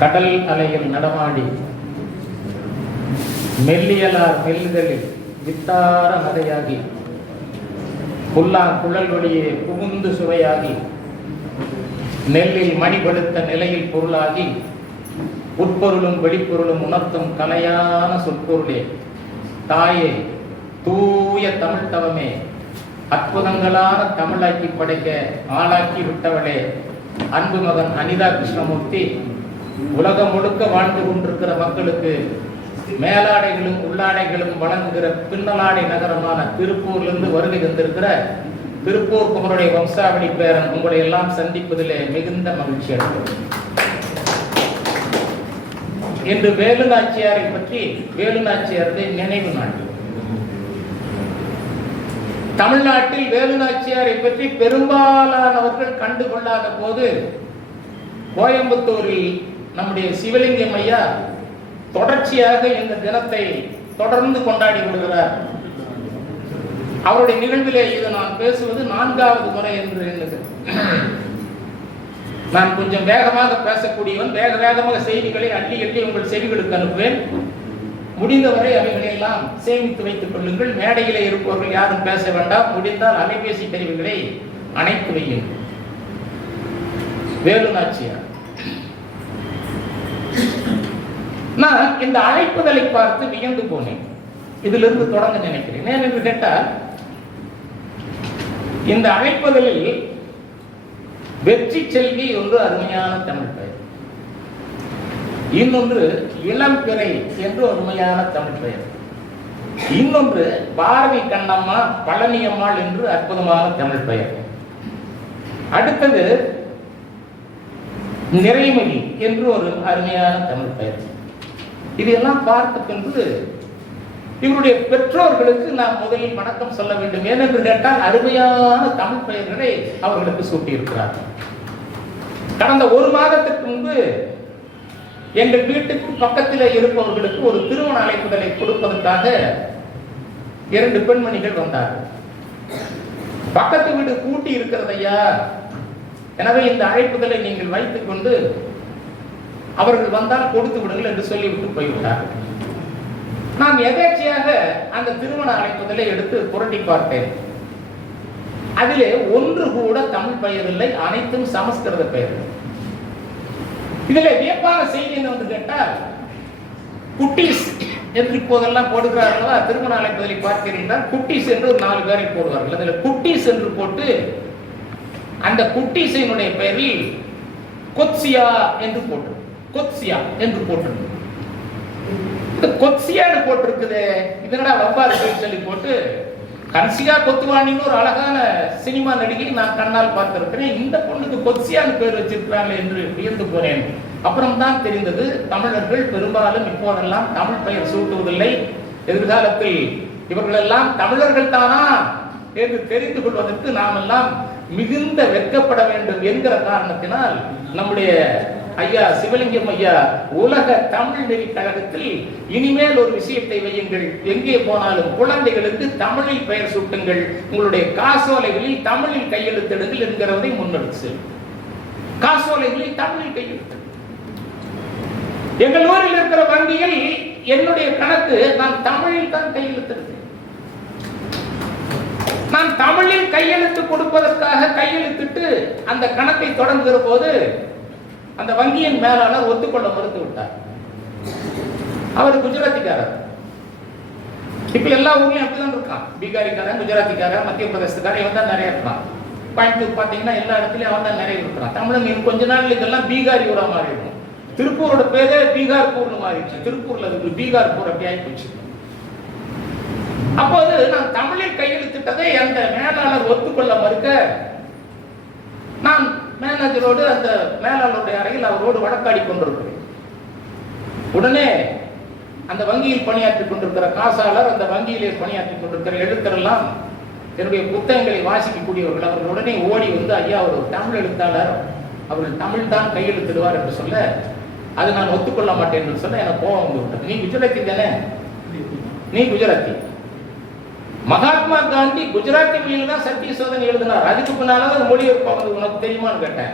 கடல் அலையில் நடமாடி மெல்லியலார் மெல்லுதலில் வித்தார நடையாகி புல்லாங்குழல் வழியே புகுந்து சுவையாகி நெல்லில் மணிபடுத்த நிலையில் பொருளாகி உட்பொருளும் வெளிப்பொருளும் உணர்த்தும் கலையான சொற்பொருளே, தாயே, தூய தமிழ் தவமே, அற்புதங்களான தமிழாக்கி படைக்க ஆளாக்கி விட்டவளே, அன்பு மகன் அனிதா கிருஷ்ணமூர்த்தி, உலகம் முழுக்க வாழ்ந்து கொண்டிருக்கிற மக்களுக்கு மேலாடைகளும் உள்ளாடைகளும் வழங்குகிற பின்னலாடை நகரமான திருப்பூர்லிருந்து வருகை தந்திருக்கிற திருப்பூர் குமருடைய வம்சாவளி பேரன் உங்களை எல்லாம் சந்திப்பதிலே மிகுந்த மகிழ்ச்சி அடைகிறது. இன்று வேலு நாச்சியாரை பற்றி, வேலு நாச்சியாரது நினைவு நாள். தமிழ்நாட்டில் வேலு நாச்சியாரை பற்றி பெரும்பாலானவர்கள் கண்டுகொள்ளாத போது கோயம்புத்தூரில் நம்முடைய சிவலிங்கம் ஐயா தொடர்ச்சியாக இந்த தினத்தை தொடர்ந்து கொண்டாடி வருகிறார். அவருடைய நிகழ்விலே இது நான் பேசுவது 4வது முறை என்று எண்ணுகிறேன். நான் கொஞ்சம் வேகமாக பேசக்கூடியவன், வேகமாக செய்திகளை அள்ளி உங்கள் செவிகளுக்கு அனுப்புவேன். முடிந்தவரை அவைகளை எல்லாம் சேமித்து வைத்துக் கொள்ளுங்கள். மேடையிலே இருப்பவர்கள் யாரும் பேச வேண்டாம். முடிந்தால் அலைபேசி கருவிகளை அணைத்து வையுங்கள். வேலு நாச்சியார், நான் இந்த அழைப்புதலை பார்த்து வியந்து போனேன். இதிலிருந்து தொடங்க நினைக்கிறேன். ஏன் என்று கேட்டால், இந்த அழைப்புதலில் வெற்றி செல்வி ஒன்று அருமையான தமிழ் பெயர், இன்னொன்று இளம்பிறை என்று அருமையான தமிழ் பெயர், இன்னொன்று பாரதி கண்ணம்மா பழனியம்மாள் என்று அற்புதமான தமிழ் பெயர், அடுத்தது நிறைமதி என்று ஒரு அருமையான தமிழ் பெயர். இதையெல்லாம் பார்த்த பின்பு இவருடைய பெற்றோர்களுக்கு நாம் முதலில் வணக்கம் சொல்ல வேண்டும். ஏனென்று கேட்டால் அருமையான தமிழ் பெயர்களை அவர்களுக்கு சூட்டியிருக்கிறார்கள். கடந்த 1 மாதத்திற்கு முன்பு எங்கள் வீட்டுக்கு பக்கத்தில் இருப்பவர்களுக்கு ஒரு திருமண அழைப்புதலை கொடுப்பதற்காக 2 பெண்மணிகள் வந்தார்கள். பக்கத்து வீடு கூட்டி இருக்கிறதையா, எனவே இந்த அழைப்புதலை நீங்கள் வைத்துக் கொண்டு அவர்கள் வந்தால் கொடுத்து விடுங்கள் என்று சொல்லிவிட்டு போய்விட்டார்கள். நான் எதேச்சையாக அந்த திருமண அழைப்புதலை எடுத்து புரட்டி பார்த்தேன். அதிலே ஒன்று கூட தமிழ் பெயர் இல்லை, அனைத்தும் சமஸ்கிருத பெயர்கள். இதில் வியப்பான செய்தி என்ன கேட்டால், குட்டீஸ் என்று இப்போதெல்லாம் போடுகிறார்களா, திருமண அழைப்புதலை பார்க்கிறீர்கள், குட்டீஸ் என்று ஒரு 4 பேரை போடுவார்கள். அதில் குட்டீஸ் என்று போட்டு அந்த குட்டீஸினுடைய பெயரில் கொத்சியா என்று போட்டு, கொத்சியா என்று போட்டு, கொத்சியான்னு போட்டிருக்குது, இதனடா வவ்வாறு சொல்லி போட்டு, கன்சிகா கொத்துவாணின்னு ஒரு அழகான சினிமா நடிகை நான் கண்ணால் பார்த்திருக்கிறேன். இந்த பொண்ணுக்கு கொத்சியான்னு பேர் வச்சிருக்கிறாங்க என்று வியந்து போனேன். அப்புறம் தான் தெரிந்தது, தமிழர்கள் பெரும்பாலும் இப்போதெல்லாம் தமிழ் பெயர் சூட்டுவதில்லை. எதிர்காலத்தில் இவர்களெல்லாம் தமிழர்கள் தானா என்று தெரிந்து கொள்வதற்கு நாம் எல்லாம் மிகுந்த வெட்கப்பட வேண்டும் என்கிற காரணத்தினால் நம்முடைய ஐயா சிவலிங்கம் ஐயா உலக தமிழ் நெறி கழகத்தில் இனிமேல் ஒரு விஷயத்தை வையுங்கள், எங்கே போனாலும் குழந்தைகளுக்கு தமிழில் பெயர் சூட்டுங்கள், உங்களுடைய காசோலைகளில் தமிழில் கையெழுத்திடுங்கள் என்கிறதை முன்னெடுத்து, காசோலைகளில் தமிழில் கையெழுத்து. எங்கள் ஊரில் இருக்கிற வங்கியில் என்னுடைய கணக்கு நான் தமிழில் தான் கையெழுத்திடுகிறேன். நான் தமிழில் கையெழுத்து கொடுப்பதற்காக கையெழுத்திட்டு அந்த கணக்கை தொடங்குகிற போது அந்த வங்கியின் மேலாளர் ஒத்துக்கொள்ள மறுத்து விட்டார். அவர் குஜராத்திக்காரர். இப்ப எல்லா ஊர்லயும் அப்படிதான் இருக்கான். பீகாரிக்காரன், குஜராத்திக்காரன், மத்திய பிரதேசக்காரன், இவன் தான் நிறைய இருக்கான். கோயம்புத்தூர் பாத்தீங்கன்னா எல்லா இடத்துலயும் அவன் தான் நிறைய இருக்கிறான். தமிழன் கொஞ்ச நாள் இதெல்லாம் பீகாரி ஊரா மாறி இருக்கும். திருப்பூரோட பேரே பீகார்பூர்னு மாறிடுச்சு. திருப்பூர்ல இருக்கு பீகார்பூர் அப்படி ஆகி போச்சு. அப்போது நான் தமிழில் கையெழுத்திட்டதை அந்த மேலாளர் ஒத்துக்கொள்ள மறுக்க, நான் மேனேஜரோடு அந்த மேலாளருடைய அறையில் அவரோடு வழக்காடி கொண்டிருக்கிறேன். உடனே அந்த வங்கியில் பணியாற்றிக் கொண்டிருக்கிற காசாளர், அந்த வங்கியிலே பணியாற்றிக் கொண்டிருக்கிற எழுத்தரெல்லாம் என்னுடைய புத்தகங்களை வாசிக்கக்கூடியவர்கள், அவர்கள் உடனே ஓடி வந்து, ஐயா ஒரு தமிழ் எழுத்தாளர், அவர்கள் தமிழ் தான் கையெழுத்திடுவார் என்று சொல்ல, அது நான் ஒத்துக்கொள்ள மாட்டேன் என்று சொல்ல எனக்கு கோபம் வந்து விட்டது. நீ குஜராத்தி தானே, நீ குஜராத்தி. மகாத்மா காந்தி குஜராத்தி மொழியில் தான் சத்திய சோதனை எழுதினார். அதுக்கு பின்னால மொழிபெயர்ப்பு உனக்கு தெரியுமான்னு கேட்டேன்.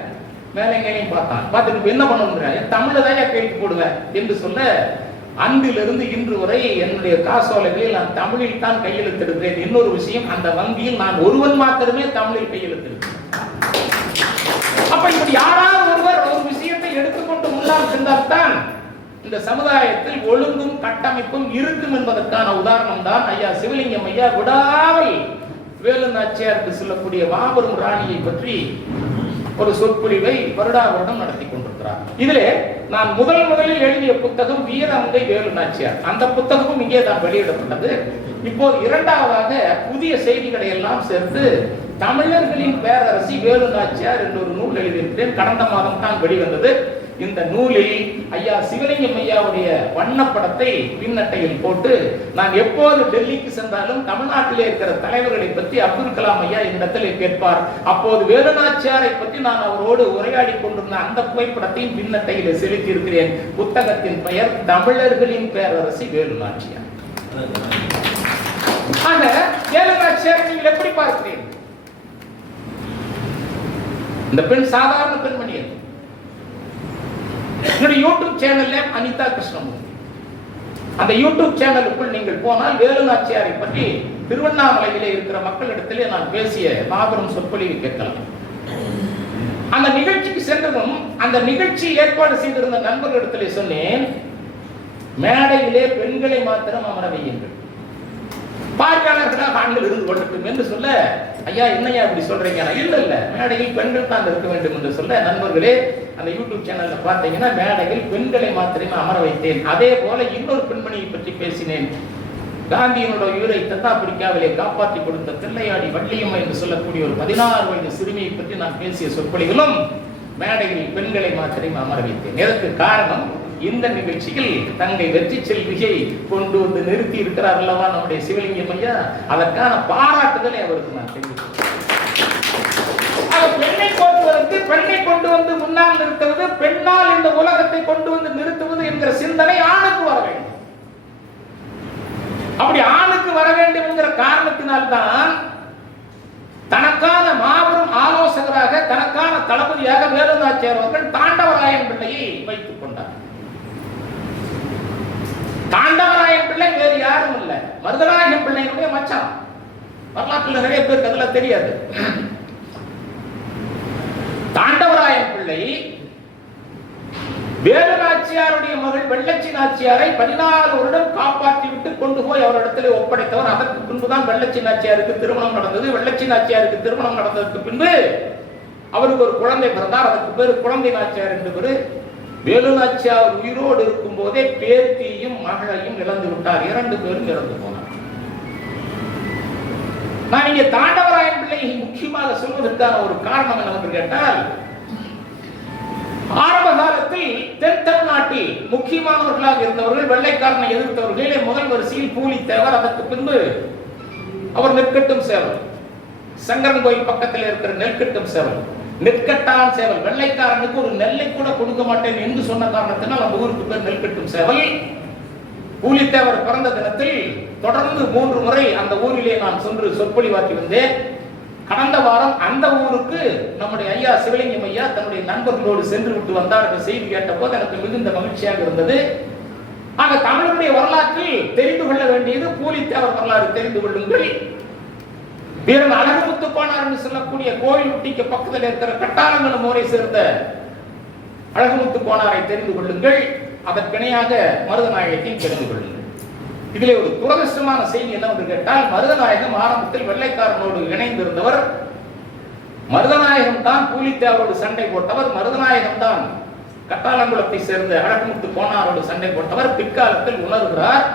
மேலைங்களையும் பார்த்துட்டு என்ன பண்ணுறேன், தமிழை தான் கைக்கு போடுவேன் என்று சொல்ல, அன்றிலிருந்து இன்று வரை என்னுடைய காசோலைகளில் நான் தமிழில் தான் கையெழுத்திடுகிறேன். இன்னொரு விஷயம், அந்த வங்கியில் நான் ஒருவன் மாத்திரமே தமிழில் கையெழுத்திடுகிறேன். அப்ப இப்படி யாராவது ஒருவர் ஒரு விஷயத்தை எடுத்துக்கொண்டு முன்னால் சென்றால்தான் இந்த சமுதாயத்தில் ஒழுங்கும் கட்டமைப்பும் இருக்கும் என்பதற்கான உதாரணம் தான் ஐயா சிவலிங்கம் ஐயா விடாமல் வேலு நாச்சியாருக்கு சொல்லக்கூடிய மாபெரும் ராணியை பற்றி ஒரு சொற்பொழிவை வருடா வருடம் நடத்தி கொண்டிருக்கிறார். இதிலே நான் முதலில் எழுதிய புத்தகம் வீரமங்கை வேலு நாச்சியார். அந்த புத்தகமும் இங்கே தான் வெளியிடப்பட்டது. இப்போது இரண்டாவதாக புதிய செய்திகளை எல்லாம் சேர்த்து தமிழர்களின் பேரரசி வேலு நாச்சியார் என்ற ஒரு நூல் எழுதியிருக்கிறேன். கடந்த மாதம் தான் வெளிவந்தது. இந்த நூலில் ஐயா சிவலிங்கம் ஐயாவுடைய வண்ணப்படத்தை பின்னட்டையில் போட்டு, நான் எப்போது டெல்லிக்கு சென்றாலும் தமிழ்நாட்டிலே இருக்கிற தலைவர்களை பற்றி அப்துல் கலாம் ஐயா என்னிடத்தில் கேட்பார். அப்போது வேலு நாச்சியாரை பற்றி நான் அவரோடு உரையாடி கொண்டிருந்த அந்த புகைப்படத்தையும் பின்னட்டையில் செலுத்தி இருக்கிறேன். புத்தகத்தின் பெயர் தமிழர்களின் பேரரசி வேலு நாச்சியார். ஆக வேலு நாச்சியார் நீங்கள் எப்படி பார்க்கிறீர்கள்? இந்த பெண் சாதாரண பெண்மணி. என்னுடைய யூடியூப் சேனல்ல அனிதா கிருஷ்ணமூர்த்தி, அந்த யூடியூப் சேனலுக்குள் நீங்கள் போனால் வேலு நாச்சியாரை பற்றி திருவண்ணாமலையிலே இருக்கிற மக்களிடத்திலே நான் பேசிய மாபெரும் சொற்பொழிவை கேட்கலாம். அந்த நிகழ்ச்சிக்கு சென்றதும் அந்த நிகழ்ச்சி ஏற்பாடு செய்திருந்த நண்பர்களிடத்திலே சொன்னேன், மேடையிலே பெண்களை மாத்திரம் அமர வையுங்கள், பார்வையாளர்களாக ஆண்கள் இருந்து கொள்ளட்டும் என்று சொல்ல, ஐயா என்னையா அப்படி சொல்றீங்க? இல்ல மேடையில் பெண்கள் தான் இருக்க வேண்டும் என்று சொல்ல, நண்பர்களே அந்த யூடியூப் சேனல்ல பார்த்தீங்கன்னா மேடையில் பெண்களை மாத்திரமே அமர வைத்தேன். அதே போல இன்னொரு பெண்மணியை பற்றி பேசினேன். காந்தியினுடைய உயிரை தென்னாப்பிரிக்காவிலே காப்பாற்றி கொடுத்த தில்லையாடி வள்ளியம்மை என்று சொல்லக்கூடிய ஒரு 16 வயது சிறுமியை பற்றி நான் பேசிய சொற்பொழிகளும் மேடையில் பெண்களை மாத்திரமே அமர வைத்தேன். எதற்கு காரணம்? இந்த நிகழ்ச்சியில் தங்கை வெற்றி செல்வியை கொண்டு வந்து நிறுத்தி இருக்கிறார் அல்லவா நம்முடைய சிவலிங்கம் ஐயா, அதற்கான பாராட்டுதலை அவருக்கு நான் தெரிவித்தேன். பெண்ணை போற்றுவதற்கு, பெண்ணை கொண்டு வந்து முன்னால் நிறுத்துவது, பெண்ணால் இந்த உலகத்தை கொண்டு வந்து நிறுத்துவது என்கிற சிந்தனை ஆணுக்கு வர வேண்டும். அப்படி ஆணுக்கு வர வேண்டும் என்கிற காரணத்தினால்தான் தனக்கான மாபெரும் ஆலோசகராக, தனக்கான தளபதியாக வேலு நாச்சியார் அவர்கள் தாண்டவராயன் பிள்ளையை வைத்துக் கொண்டார். தாண்டவராயன் பிள்ளை வேறு யாரும் இல்ல, மருதநாயகம் பிள்ளையினுடைய மச்சான். வரலாற்றில் நிறைய பேருக்கு அதெல்லாம் தெரியாது. தாண்டவராயன் பிள்ளை வேலு நாச்சியாருடைய மகள் வெள்ளச்சி நாச்சியாரை 14 வருடம் காப்பாற்றி விட்டு கொண்டு போய் அவரிடத்திலே ஒப்படைத்தவர். அதற்கு பின்புதான் வெள்ளச்சி நாச்சியாருக்கு திருமணம் நடந்தது. வெள்ளச்சி நாச்சியாருக்கு திருமணம் நடந்ததற்கு பின்பு அவருக்கு ஒரு குழந்தை பிறந்தார். அதற்கு பேரு குழந்தை நாச்சியார் என்று பேரு. வேலு நாச்சியார் உயிரோடு இருக்கும் போதே பேத்தியும் மகளையும் இழந்து விட்டார். 2 பேரும் இறந்து போனார். நான் இங்கே தாண்டவராயன் பிள்ளையை முக்கியமாக சொல்வதற்கான ஒரு காரணம் என்னவென்று கேட்டால், ஆரம்ப காலத்தில் தென் தமிழ்நாட்டில் முக்கியமானவர்களாக இருந்தவர்கள், வெள்ளைக்காரனை எதிர்த்தவர்களே முதல் வரிசையில் பூலித்தேவர், அதற்கு பின்பு அவர் நெற்கட்டும் சேவல், சங்கரன் கோயில் பக்கத்தில் இருக்கிற நெற்கட்டும் சேவல், நெற்கட்டான் சேவல். வெள்ளைக்காரனுக்கு ஒரு நெல்லை கூட கொடுக்க மாட்டேன் என்று சொன்ன காரணத்தினால் அந்த ஊருக்கு பேர் நெற்கட்டும் சேவல். பூலித்தேவர் பிறந்த தினத்தில் தொடர்ந்து 3 முறை அந்த ஊரிலே நான் சென்று சொற்பொழிவாற்றி வந்தேன். கடந்த வாரம் அந்த ஊருக்கு நம்முடைய ஐயா சிவலிங்கம் ஐயா தன்னுடைய நண்பர்களோடு சென்று விட்டு வந்தார் என்ற செய்தி கேட்ட போது எனக்கு மிகுந்த மகிழ்ச்சியாக இருந்தது. ஆக தமிழருடைய வரலாற்றில் தெரிந்து கொள்ள வேண்டியது பூலித்தேவர் வரலாறு தெரிந்து கொள்ளுங்கள். வீரன் அழகுமுத்து கோனார் என்று சொல்லக்கூடிய கோயில்பட்டிக்கு பக்கத்தில் இருக்கிற கட்டாளங்களும் ஊரை சேர்ந்த அழகுமுத்து கோனாரை தெரிந்து கொள்ளுங்கள். அதற்கிணையாக மருதநாயகத்தையும் தெரிந்து கொள்ளுங்கள். இதிலே ஒரு துரதிருஷ்டமான செய்தி என்னவென்று கேட்டால், மருதநாயகம் ஆரம்பத்தில் வெள்ளைக்காரனோடு இணைந்திருந்தவர். மருதநாயகம் தான் பூலித்தேவரோடு சண்டை போட்டவர். மருதநாயகம் தான் கட்டாளங்குளத்தை சேர்ந்த அழகுமுத்து கோனாரோடு சண்டை போட்டவர். பிற்காலத்தில் உணர்கிறார்,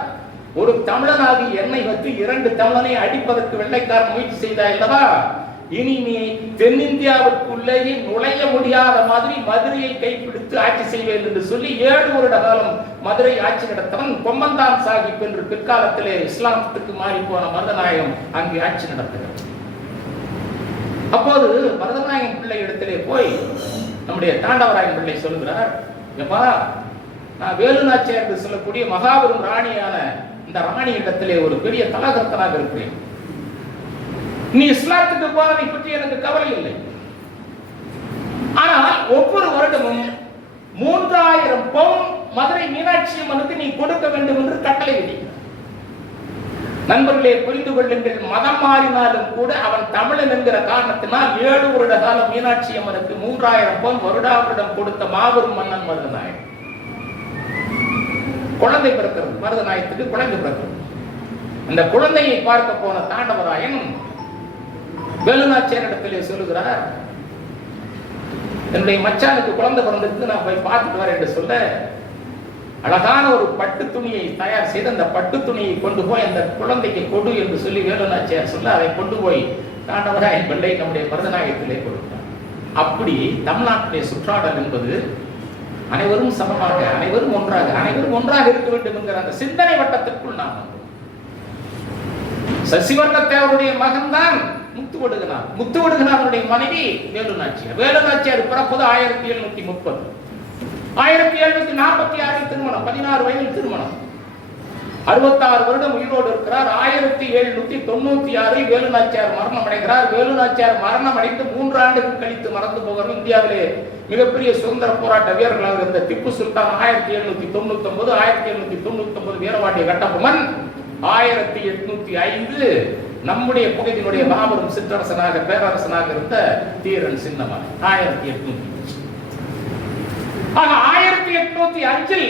ஒரு தமிழனாகி என்னை வைத்து 2 தமிழனை அடிப்பதற்கு வெள்ளைக்காரன் முயற்சி செய்தார் அல்லவா, இனி நீ தென்னிந்தியாவுக்குள்ளேயே நுழைய முடியாத மாதிரி மதுரையை கைப்பிடித்து ஆட்சி செய்வேன் என்று சொல்லி 7 வருட காலம் மதுரை ஆட்சி நடத்தவன் கொம்மந்தான் சாஹிப் என்று பிற்காலத்திலே இஸ்லாமத்துக்கு மாறி போன மருதநாயகம் அங்கு ஆட்சி நடத்துகிறார். அப்போது மருதநாயகம் பிள்ளை இடத்திலே போய் நம்முடைய தாண்டவராயன் பிள்ளை சொல்கிறார், எப்பா நான் வேலு நாச்சியார் என்று சொல்லக்கூடிய மகாபெரும் ராணியான இந்த ராணி இடத்திலே ஒரு பெரிய தலகர்த்தனாக இருக்கிறேன். நீ இஸ்லாத்துக்கு போனதை பற்றி எனக்கு கவலை இல்லை. ஆனால் ஒவ்வொரு வருடமும் 3000 பவுன் மதுரை மீனாட்சி அம்மனுக்கு நீ கொடுக்க வேண்டும் என்று கட்டளை விதிக்கிறார். நண்பர்களே, புரிந்து கொள்ளுங்கள், மதம் மாறினாலும் கூட அவன் தமிழன் என்கிற காரணத்தினால் 7 வருட காலம் மீனாட்சி அம்மனுக்கு 3000 பவுன் வருடாவிடம் கொடுத்த மாபெரும் மன்னன் மருதநாயகன். குழந்தை பிறக்கிறது, மருதநாயகத்துக்கு குழந்தை பிறக்கிறது. அந்த குழந்தையை பார்க்க போன தாண்டவராயன் வேலுநாச்சியார் இடத்திலே சொல்லுகிறார், என்னுடைய மச்சானுக்கு குழந்தை பிறந்திருக்கு, நான் போய் பார்த்துட்டு வரேன் என்று சொல்ல, அழகான ஒரு பட்டு துணியை தயார் செய்து அந்த பட்டு துணியை கொண்டு போய் அந்த குழந்தைக்கு கொடு என்று சொல்லி வேலுநாச்சியார் சொல்ல, அதை கொண்டு போய் தாண்டவராயன் பிள்ளை நம்முடைய மருதநாயகத்திலே கொடுத்தார். அப்படி தமிழ்நாட்டிலே சுற்றாடல் என்பது அனைவரும் சமமாக, அனைவரும் ஒன்றாக இருக்க வேண்டும் என்கிற அந்த சிந்தனை வட்டத்திற்குள் நாம் சசிவர்ண தேவருடைய மகன் தான் முத்துவடுகனார். முத்துவடுகனாருடைய மனைவி வேலுநாச்சியார். வேலுநாச்சியார் பிறப்பது 1730. 1746 திருமணம், 16 வயதில் திருமணம். 66 வருடம் உயிரோடு இருக்கிறார். 1796 வேலுநாச்சியார் மரணம் அடைகிறார். வேலுநாச்சியார் மரணம் அடைந்து 3 ஆண்டுகள் கழித்து மறந்து போகிறோம். இந்தியாவிலே மிகப்பெரிய சுதந்திர போராட்ட வீரர்களாக இருந்த திப்பு சுல்தான் 1799, 1799 வீரபாண்டிய கட்டபொம்மன், 1805 நம்முடைய பகுதியினுடைய மாபெரும் சிற்றரசனாக பேரரசனாக இருந்த தீரன் சின்னமலை 1805. 1805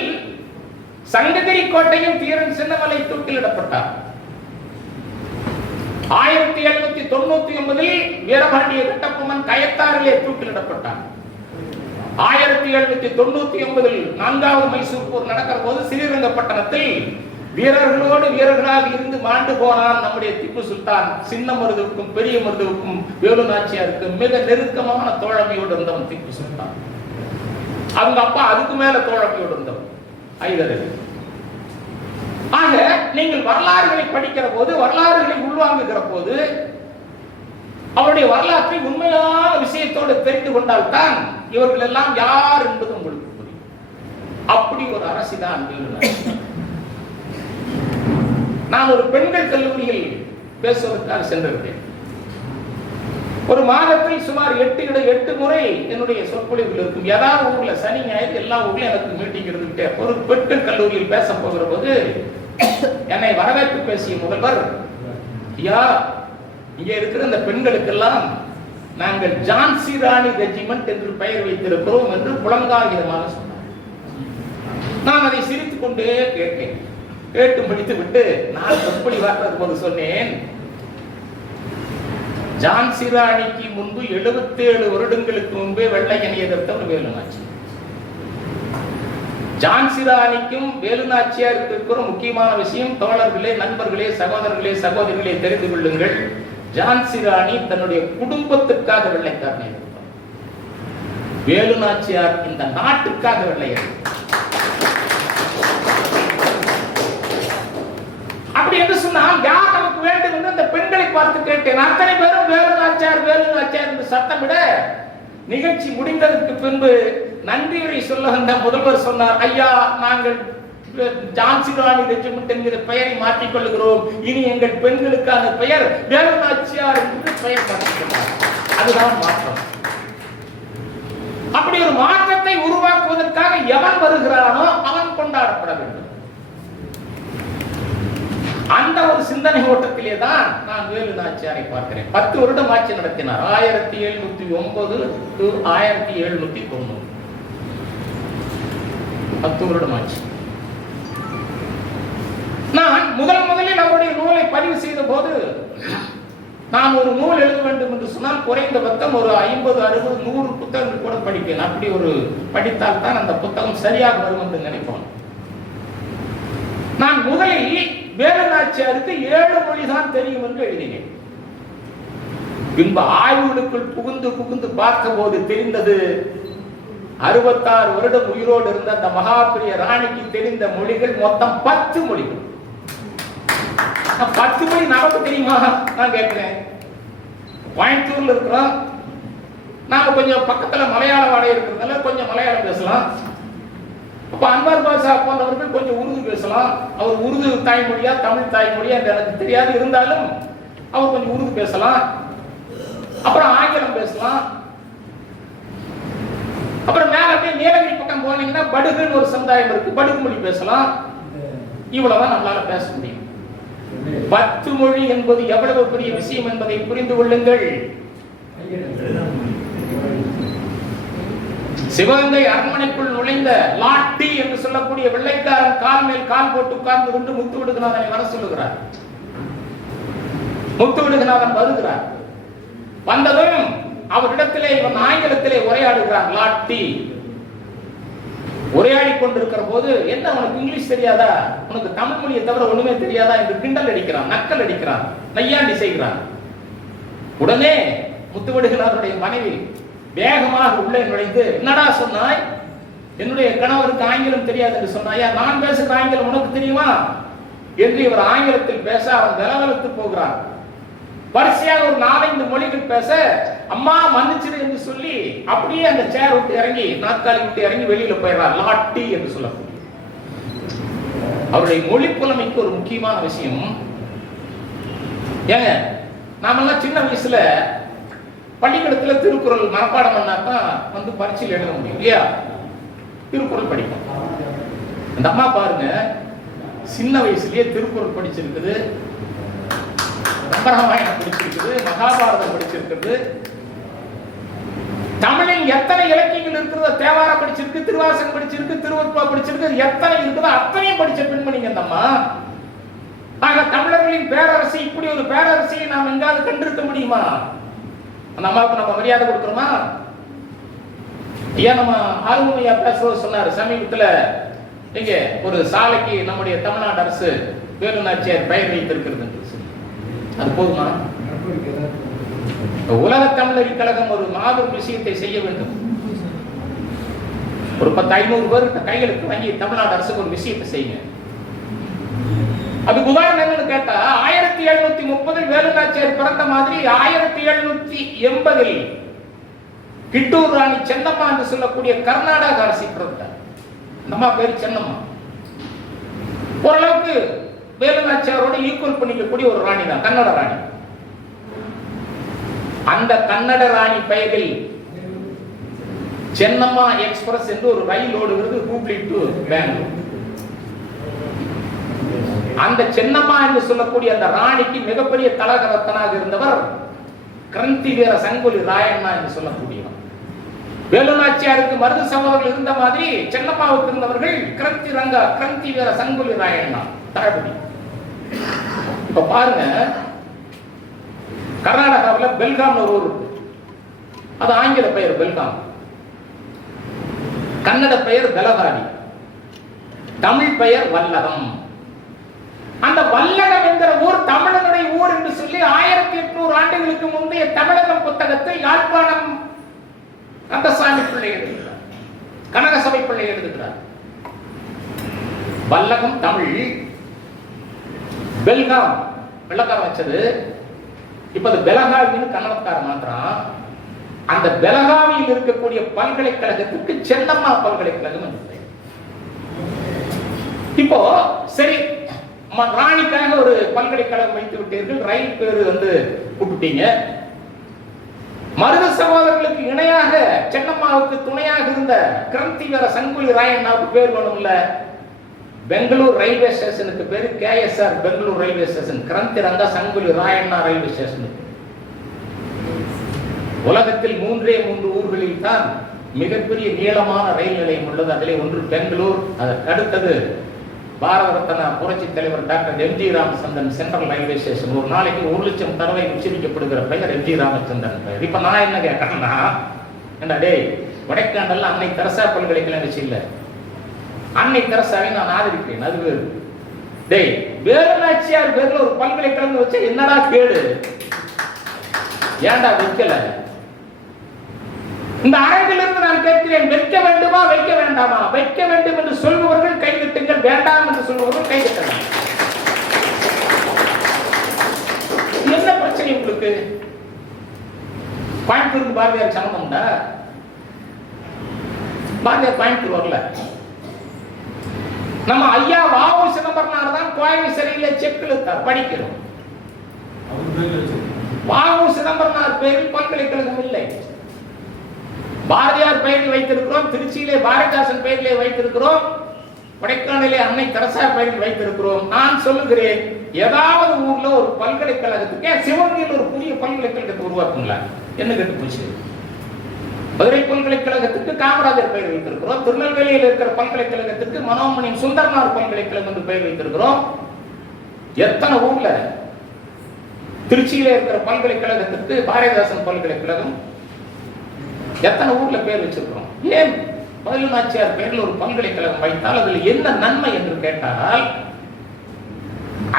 சங்ககிரி கோட்டையும் தீரன் சின்னமலை தூக்கிலிடப்பட்டார். 1799 வீரபாண்டிய கட்டபொம்மன் கயத்தாரிலே தூக்கிலிடப்பட்டார். 1799 4வது மைசூர் போர் நடக்கிற போது ஸ்ரீரங்கப்பட்டணத்தில் வீரர்களோடு வீரர்களாக இருந்து மாண்டு போனான் நம்முடைய திப்பு சுல்தான். சின்ன மருதுவுக்கும் பெரிய மருதுவுக்கும் வேலுநாச்சியாருக்கு மிக நெருக்கமான தோழமையோடு இருந்தவன் திப்பு சுல்தான். அவங்க அப்பா அதுக்கு மேல தோழமையோடு இருந்தவன் ஐதரவி. ஆக நீங்கள் வரலாறுகளை படிக்கிற போது, வரலாறுகளை உள்வாங்குகிற போது, அவருடைய வரலாற்றை உண்மையான விஷயத்தோடு தெரிந்து கொண்டால்தான் இவர்கள் எல்லாம் யார் என்பது உங்களுக்கு புரியும். அப்படி ஒரு அரசிதான் வேலுநாச்சியார். நான் ஒரு பெண்கள் கல்லூரியில் பேசுவதற்காக சென்றிருந்தேன். ஒரு மாதத்தில் சுமார் 8 முறை என்னுடைய சொற்பொழிவுகள் இருக்கும். ஏதாவது ஊர்ல சனி ஞாயிறு எல்லா ஊர்லயும் எனக்கு மீட்டிங் இருந்துகிட்டே. ஒரு பெண்கள் கல்லூரியில் பேச போகிற போது என்னை வரவேற்று பேசிய முதல்வர், ஐயா, இங்கே இருக்கிற இந்த பெண்களுக்கெல்லாம் நாங்கள் ஜான்சி ராணி ரெஜிமெண்ட் என்று பெயர் வைத்திருக்கிறோம் என்று புலங்காகிதமாக சொன்னார். நான் அதை சிரித்துக் கொண்டே கேட்டேன். கேட்டு முடித்து விட்டு நான் சொற்பொழிவாற்றுறது போது சொன்னேன், ஜான்சி ராணிக்கு முன்பு 77 வருடங்களுக்கு முன்பே வெள்ளையனை எதிர்த்தவர் வேலுநாச்சியார். ஜான்சி ராணிக்கும் வேலுநாச்சியாருக்கு இருக்கிற முக்கியமான விஷயம், தோழர்களே, நண்பர்களே, சகோதரர்களே, சகோதரிகளே, தெரிந்து கொள்ளுங்கள். ஜான்சி ராணி தன்னுடைய குடும்பத்திற்காக வெள்ளைக்காரனை எதிர்த்தார். வேலுநாச்சியார் இந்த நாட்டுக்காக வெள்ளையர். அப்படி என்று சொன்னால் யார் நமக்கு வேண்டும் என்று அந்த பெண்களை பார்த்து கேட்டேன். அத்தனை பேரும் வேலுநாச்சியார் வேலுநாச்சியார் என்று சத்தமிட, நிகழ்ச்சி முடிந்ததற்கு பின்பு நன்றியுரை சொல்ல வந்த முதல்வர் சொன்னார், ஐயா, நாங்கள் ஜான்சி ராணி ரெஜிமெண்ட் என்கிற பெயரை மாற்றிக் கொள்கிறோம். இனி எங்கள் பெண்களுக்கான பெயர் வேலுநாச்சியார் என்று பெயர் மாற்றிக்கொண்டார். அதுதான் மாற்றம். அப்படி ஒரு மாற்றத்தை உருவாக்குவதற்காக எவன் வருகிறானோ அவன் கொண்டாடப்பட வேண்டும். அந்த ஒரு சிந்தனை ஓட்டத்திலே தான் நான் வேலுநாச்சியாரை பார்க்கிறேன். 10 வருடம் ஆட்சி நடத்தினார். 1709 to 1790 10 வருடம் ஆட்சி. நான் முதலில் அவருடைய நூலை பதிவு செய்த போது, நான் ஒரு நூல் எழுத வேண்டும் என்று சொன்னால் குறைந்தபட்சம் ஒரு 50, 60, 100 புத்தகங்கள் கூட படிப்பேன். அப்படி ஒரு படித்தால் தான் அந்த புத்தகம் சரியாக வரும் என்று நினைப்போம். நான் முதலில் வேலுநாச்சியாருக்கு 7 மொழி தான் தெரியும் என்று எழுதினேன். பின்பு ஆய்வுகளுக்குள் புகுந்து பார்த்த போது தெரிந்தது, 66 வருடம் உயிரோடு இருந்த அந்த மகாபிரிய ராணிக்கு தெரிந்த மொழிகள் மொத்தம் 10 மொழிகள். 10 மொழி நமக்கு தெரியுமா நான் கேட்கிறேன். கோயம்புத்தூர்ல இருக்கிறோம், நாம கொஞ்சம் பக்கத்துல மலையாள வாடகை இருக்கிறதுனால கொஞ்சம் மலையாளம் பேசலாம். அப்ப அன்வர் பாஷா போன்றவர்கள் கொஞ்சம் உருது பேசலாம். அவர் உருது தாய்மொழியா தமிழ் தாய்மொழியா எனக்கு தெரியாது, இருந்தாலும் அவர் கொஞ்சம் உருது பேசலாம். அப்புறம் ஆங்கிலம் பேசலாம். அப்புறம் மேல அப்படியே நீலகிரி பக்கம் போனீங்கன்னா படுகுன்னு ஒரு சமுதாயம் இருக்கு, படுகு மொழி பேசலாம். இவ்வளவுதான் நம்மளால பேச முடியும். 10 மொழி என்பது எவ்வளவு பெரிய விஷயம் என்பதை புரிந்து கொள்ளுங்கள். சிவகங்கை அரண்மனைக்குள் நுழைந்த லாட்டி என்று சொல்லக்கூடிய வெள்ளைக்காரன் கால் மேல் கால் போட்டு உட்கார்ந்து கொண்டு முத்து விடுகநாதனை வர சொல்லுகிறார். முத்து விடுகநாதன் வருகிறார். வந்ததும் அவரிடத்திலே இவன் ஆங்கிலத்திலே உரையாடுகிறான். லாட்டி உரையாடி கொண்டிருக்கிற போது, என்ன உனக்கு இங்கிலீஷ் தெரியாதா, உனக்கு தமிழ் மொழியை தவிர ஒண்ணுமே தெரியாதா என்று கிண்டல் அடிக்கிறான், நக்கல் அடிக்கிறான், நையாண்டி செய்கிறான். உடனே முத்துவிடுகநாதனுடைய மனைவி வேகமாக உள்ளே நுழைந்து, என்னடா சொன்னாய், என்னுடைய கணவருக்கு ஆங்கிலம் தெரியாது என்று சொன்னாயா, நான் பேசுகிற ஆங்கிலம் உனக்கு தெரியுமா என்று இவர் ஆங்கிலத்தில் பேச அவன் விலவலத்து போகிறான். வரிசையாக ஒரு 4-5 மொழிகள் பேச, அம்மா மன்னிச்சிரு என்று சொல்லி அப்படியே அந்த சேர் விட்டு இறங்கி, நாற்காலி விட்டு இறங்கி வெளியில போயிடுறார். லாட்டி என்று சொல்லக்கூடிய அவருடைய மொழி புலமைக்கு ஒரு முக்கியமான விஷயம். ஏங்க, நாமெல்லாம் சின்ன வயசுல பள்ளிக்கூடத்துல திருக்குறள் மனப்பாடம் பண்ணாதான் வந்து பரீட்சையில் எழுத முடியும் இல்லையா? திருக்குறள் படிப்போம். அந்த அம்மா பாருங்க, சின்ன வயசுலயே திருக்குறள் படிச்சிருக்குது, கம்பராமாயணம் படிச்சிருக்குது, மகாபாரதம் படிச்சிருக்கிறது, தமிழில் எத்தனை இலக்கியங்கள் இருக்கிறதோ தேவாரம் படிச்சிருக்கு, திருவாசகம் படிச்சிருக்கு, திருவருட்பா படிச்சிருக்கு, எத்தனை இருக்குதோ அத்தனையும் படிச்ச பெண்மணிங்க அந்த அம்மா. ஆக தமிழர்களின் பேரரசு, இப்படி ஒரு பேரரசையை நாம் எங்காவது கண்டிருக்க முடியுமா? அந்த அம்மாவுக்கு நம்ம மரியாதை கொடுக்கிறோமா? ஐயா, நம்ம ஆளுமையா பேசுறது சொன்னாரு சமீபத்துல, இங்க ஒரு சாலைக்கு நம்முடைய தமிழ்நாடு அரசு வேலு நாச்சியார் பெயர் வைத்திருக்கிறது. அது போதுமா? உலக தமிழர் கழகம் ஒரு மாபெரும் விஷயத்தை செய்ய வேண்டும். ஒரு 10-500 பேருக்கு கைகளுக்கு வாங்கி தமிழ்நாடு அரசுக்கு ஒரு விஷயத்தை செய்யுங்க. அதுக்கு உதாரணம் என்னன்னு கேட்டா, 1730 வேலு நாச்சியார் பிறந்த மாதிரி 1780 கிட்டூர் ராணி சென்னம்மா என்று சொல்லக்கூடிய கர்நாடக அரசி பிறந்தார். நம்ம பேர் சென்னம்மா. ஓரளவுக்கு வேலு நாச்சியாரோட ஈக்குவல் பண்ணிக்கக்கூடிய ஒரு ராணி தான், கன்னட ராணி. அந்த கன்னட ராணி பெயரில் சென்னம்மா எக்ஸ்பிரஸ் என்று ஒரு ரயில் ஓடுகிறது, ஹூப்ளி டு பெங்களூர். அந்த சென்னம்மா என்று சொல்லக்கூடிய அந்த ராணிக்கு மிகப்பெரிய தலகரத்தனாக இருந்தவர் கிரந்தி வீர சங்குலி ராயண்ணா என்று சொல்லக்கூடியவர். வேலு நாச்சியாருக்கு மருது சகோதரர்கள் இருந்த மாதிரி சென்னம்மாவுக்கு இருந்தவர்கள் கிரந்தி வீர சங்குலி ராயண்ணா தளபதி. இப்ப பாருங்க, கர்நாடகாவில் பெல்காம் ஒரு ஊர் இருக்கு. அது ஆங்கில பெயர் பெல்காம், கன்னட பெயர் பெலகாடி, தமிழ் பெயர் வல்லகம். அந்த வல்லகம் என்கிற ஊர் தமிழனுடைய ஊர் என்று சொல்லி 1800 ஆண்டுகளுக்கு முந்தைய தமிழகம் புத்தகத்தை யாழ்ப்பாணம் கந்தசாமி பிள்ளை எழுதுகிறார், கனகசபை பிள்ளை எழுதுகிறார். வல்லகம் தமிழ், பெல்காம் வெள்ளக்காரன் வச்சது. இப்ப அது பெலகாவின்னு கன்னடக்கார மாற்றான். அந்த பெலகாவியில் இருக்கக்கூடிய பல்கலைக்கழகத்துக்கு சென்னம்மா பல்கலைக்கழகம். இப்போ சரி, ராணிக்காக ஒரு பல்கலைக்கழகம் வைத்து விட்டீர்கள், ரயில் பேரு வந்து கூப்பிட்டீங்க. மருது சகோதரர்களுக்கு இணையாக சென்னம்மாவுக்கு துணையாக இருந்த கிரந்தி வீர சங்குலி ராயண்ணாவுக்கு பேர் வேணும்ல. பெங்களூர் ரயில்வே ஸ்டேஷனுக்கு பேரு KSR Bangalore railway station, Kranti ரங்க சங்குலி ராயண்ணா ரயில்வே ஸ்டேஷன். உலகத்தில் 3 ஊர்களில் தான் மிகப்பெரிய நீளமான ரயில் நிலையம் உள்ளது. அதிலே ஒன்று பெங்களூர், அதற்கு அடுத்தது பாரத ரத்னா புரட்சி தலைவர் doctor MG Ramachandran central railway station. ஒரு நாளைக்கு 1 லட்சம் தடவை உச்சரிக்கப்படுகிற பெயர் MG ராமச்சந்திரன் பெயர். இப்ப நான் என்ன கேட்கறேன்னா, என்ன டேய், கொடைக்கானல்ல அன்னை தெரசா பல்கலைக்கழகம் வச்சு இல்ல, அன்னை தெரசாவை நான் ஆதரிக்கிறேன், அது வேறு. டேய், வேலு நாச்சியார் பேர்ல ஒரு பல்கலைக்கழகம் வச்சா என்னடா கேடு? ஏன்டா வைக்கல? இந்த அரங்கிலிருந்து நான் கேட்கிறேன், வைக்க வேண்டுமா வைக்க வேண்டாமா? வைக்க வேண்டும் என்று சொல்பவர்கள் கைவிட்டுங்கள், வேண்டாம் என்று சொல்பவர்கள் கைவிட்டுங்கள். என்ன பிரச்சனை உங்களுக்கு? கோயம்புத்தூருக்கு பாரதியார் சம்மந்தம்டா. பாரதியார் கோயம்புத்தூர் வரல. நம்ம ஐயா வாவு சிதம்பரனார் தான் கோவை சிறையில செக் இழுத்தார், படிக்கிறோம். வாவு சிதம்பரனார் பேரில் பல்கலைக்கழகம் இல்லை. பாரதியார் பெயரில் வைத்திருக்கிறோம், திருச்சியிலே பாரதிதாசன் பெயரிலே வைத்திருக்கிறோம், கொடைக்கானலே அன்னை தெரசா பெயரில் வைத்திருக்கிறோம். நான் சொல்லுகிறேன், ஏதாவது ஊர்ல ஒரு பல்கலைக்கழகத்துக்கு, சிவகங்கையில் ஒரு புதிய பல்கலைக்கழகத்தை உருவாக்குங்களா? என்ன கேட்டு போச்சு. மதுரை பல்கலைக்கழகத்துக்கு காமராஜர் பெயர் வைத்திருக்கிறோம், திருநெல்வேலியில் இருக்கிற பல்கலைக்கழகத்துக்கு மனோன்மணி சுந்தரனார் பல்கலைக்கழகம் என்று பெயர் வைத்திருக்கிறோம். எத்தனை ஊர்ல, திருச்சியில இருக்கிற பல்கலைக்கழகத்துக்கு பாரதிதாசன் பல்கலைக்கழகம், எத்தனை ஊர்ல பேர் வச்சிருக்கிறோம். ஏன் வேலு நாச்சியார் பெயரில் ஒரு பல்கலைக்கழகம் வைத்தால் அதில் என்ன நன்மை என்று கேட்டால்,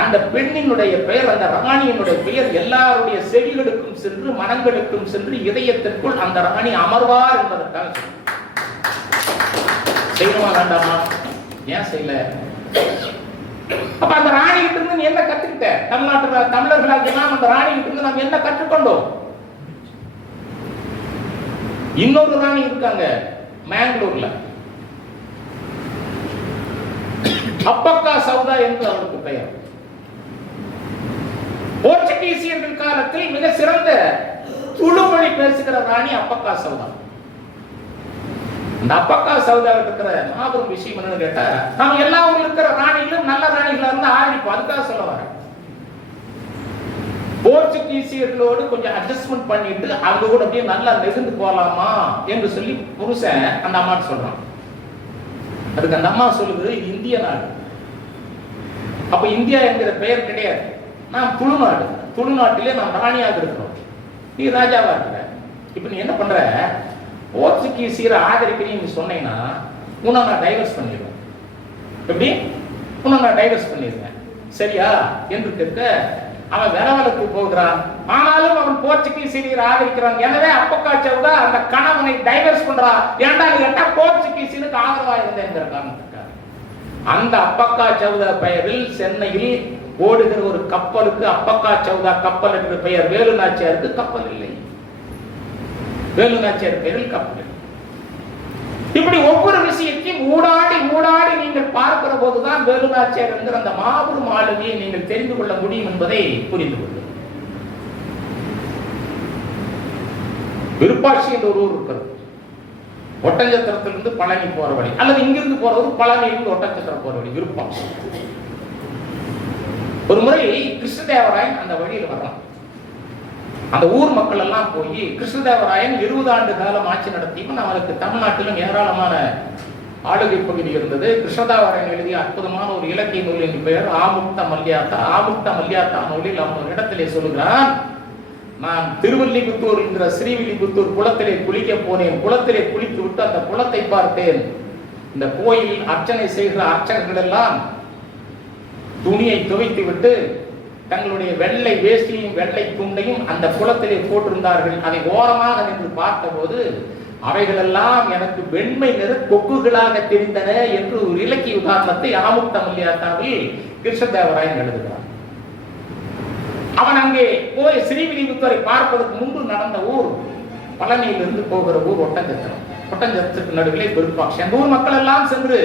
அந்த பெண்ணினுடைய பெயர், அந்த ராணியினுடைய பெயர் எல்லாருடைய செவிகளுக்கும் சென்று, மனங்களுக்கும் சென்று, இதயத்திற்குள் அந்த ராணி அமர்வார் என்பதற்காக செய்யணுமா வேண்டாமா? ஏன் செய்யல? அப்ப அந்த ராணி கிட்ட இருந்து நீ என்ன கத்துக்கிட்ட? தமிழ்நாட்டு தமிழர்களாக நாம் அந்த ராணி கிட்ட இருந்து நாம் என்ன கற்றுக்கொண்டோம்? இன்னொரு ராணி இருக்காங்க மேங்களூர்ல, அப்பக்கா சவுதா என்று அவருக்கு பெயர். போர்ச்சுகீசியர்கள் காலத்தில் மிக சிறந்த துளு மொழி பேசுகிற ராணி அப்பக்கா சவுதா. இந்த அப்பக்கா சவுதா இருக்கிற மாபெரும் விஷயம் என்னன்னு கேட்டா, நம்ம எல்லா ஊர்ல இருக்கிற ராணிகளும் நல்ல ராணிகளா இருந்தா ஆரம்பிப்போம். அதுக்காக சொல்ல வர, போர்ச்சுகீசியர்களோடு கொஞ்சம் அட்ஜஸ்ட்மெண்ட் பண்ணிட்டு அவங்க கூட அப்படியே நல்லா நெருந்து போலாமா என்று சொல்லி புருஷன் அந்த அம்மா சொல்றான். அதுக்கு அந்த அம்மா சொல்லுது, இந்திய நாடு. அப்ப இந்தியா என்கிற பெயர் கிடையாது, நாம் துளுநாடு. துளுநாட்டிலே நாம் ராணியாக இருக்கிறோம், நீ ராஜாவா இருக்கிற. இப்ப நீ என்ன பண்ற? போர்ச்சுகீசியரை ஆதரிக்கிறீன்னு சொன்னீங்கன்னா உன்னை நான் டைவர்ஸ் பண்ணிடுவேன். எப்படி? உன்னை நான் டைவர்ஸ் பண்ணிடுவேன், சரியா என்று கேட்க அவன் விரவலுக்கு போகிறான். ஆனாலும் அவன் போர்ச்சுகீசியரை ஆதரிக்கிறான். எனவே அப்பக்கா சவுதா அந்த கணவனை டைவர்ஸ் பண்றா. ஏன்டா கேட்டா போர்ச்சுகீசியனுக்கு ஆதரவா இருந்தேங்கிற காரணத்துக்காக. அந்த அப்பக்கா சவுதா பெயரில் சென்னையில் ஓடுகிற ஒரு கப்பலுக்கு அப்பக்கா சவுதா கப்பல் என்ற பெயர். வேலு நாச்சியாருக்கு கப்பல் இல்லை, வேலு நாச்சியார் பெயரில் கப்பல். இப்படி ஒவ்வொரு விஷயத்தையும் ஊடாடி ஊடாடி நீங்கள் பார்க்கிற போதுதான் வேலு நாச்சியார் என்கிற அந்த மாபெரும் ஆளுமையை நீங்கள் தெரிந்து கொள்ள முடியும் என்பதை புரிந்து கொள்ளுங்கள். விருப்பாட்சி என்ற ஒரு ஊர் இருக்கிறது, ஒட்டஞ்சத்திரத்திலிருந்து பழனி போற வழி, அல்லது இங்கிருந்து போறது பழனியிலிருந்து ஒட்டஞ்சத்திரம் போற வழி விருப்பாட்சி. ஒரு முறை கிருஷ்ணதேவராயன் அந்த வழியில் வர்றான். அந்த ஊர் மக்கள் எல்லாம் போய், கிருஷ்ணதேவராயன் 20 ஆண்டு காலம் ஆட்சி நடத்தியும் அவருக்கு தமிழ்நாட்டிலும் ஏராளமான ஆளுகை பகுதி இருந்தது. கிருஷ்ணதேவராயன் எழுதிய அற்புதமான ஒரு இலக்கிய நூலின் பெயர் ஆமுக்த மல்யாத்தா. ஆமுக்த மல்யாத்தா நூலில் அவன் ஒரு இடத்திலே சொல்லுகிறான், நான் திருவல்லிபுத்தூர் என்கிற ஸ்ரீவில்லிபுத்தூர் குளத்திலே குளிக்க போனேன். குளத்திலே குளித்து விட்டு அந்த குளத்தை பார்த்தேன். இந்த கோயில் அர்ச்சனை செய்கிற அர்ச்சகர்கள் எல்லாம் துணியை துவைத்து விட்டு தங்களுடைய வெள்ளை வேஷ்டியும் வெள்ளை துண்டையும் அந்த குளத்திலே போட்டிருந்தார்கள். அதை ஓரமாக நின்று பார்த்தபோது அவைகளெல்லாம் எனக்கு வெண்மை நிற கொக்குகளாக தெரிந்தன என்று ஒரு இலக்கிய உதாரணத்தை ஆமுக்த மல்யாத்தாவில் கிருஷ்ணதேவராயன் எழுதுகிறார். அவன் அங்கே போய் ஸ்ரீவில்லிபுத்தூரை பார்ப்பதற்கு முன்பு நடந்த ஊர் பழனியிலிருந்து போகிற ஊர் ஒட்டஞ்சத்திரம். ஒட்டஞ்சத்திரத்துக்கு நடுவிலே விருப்பாட்சி. அந்த ஊர் மக்கள் எல்லாம் சென்று,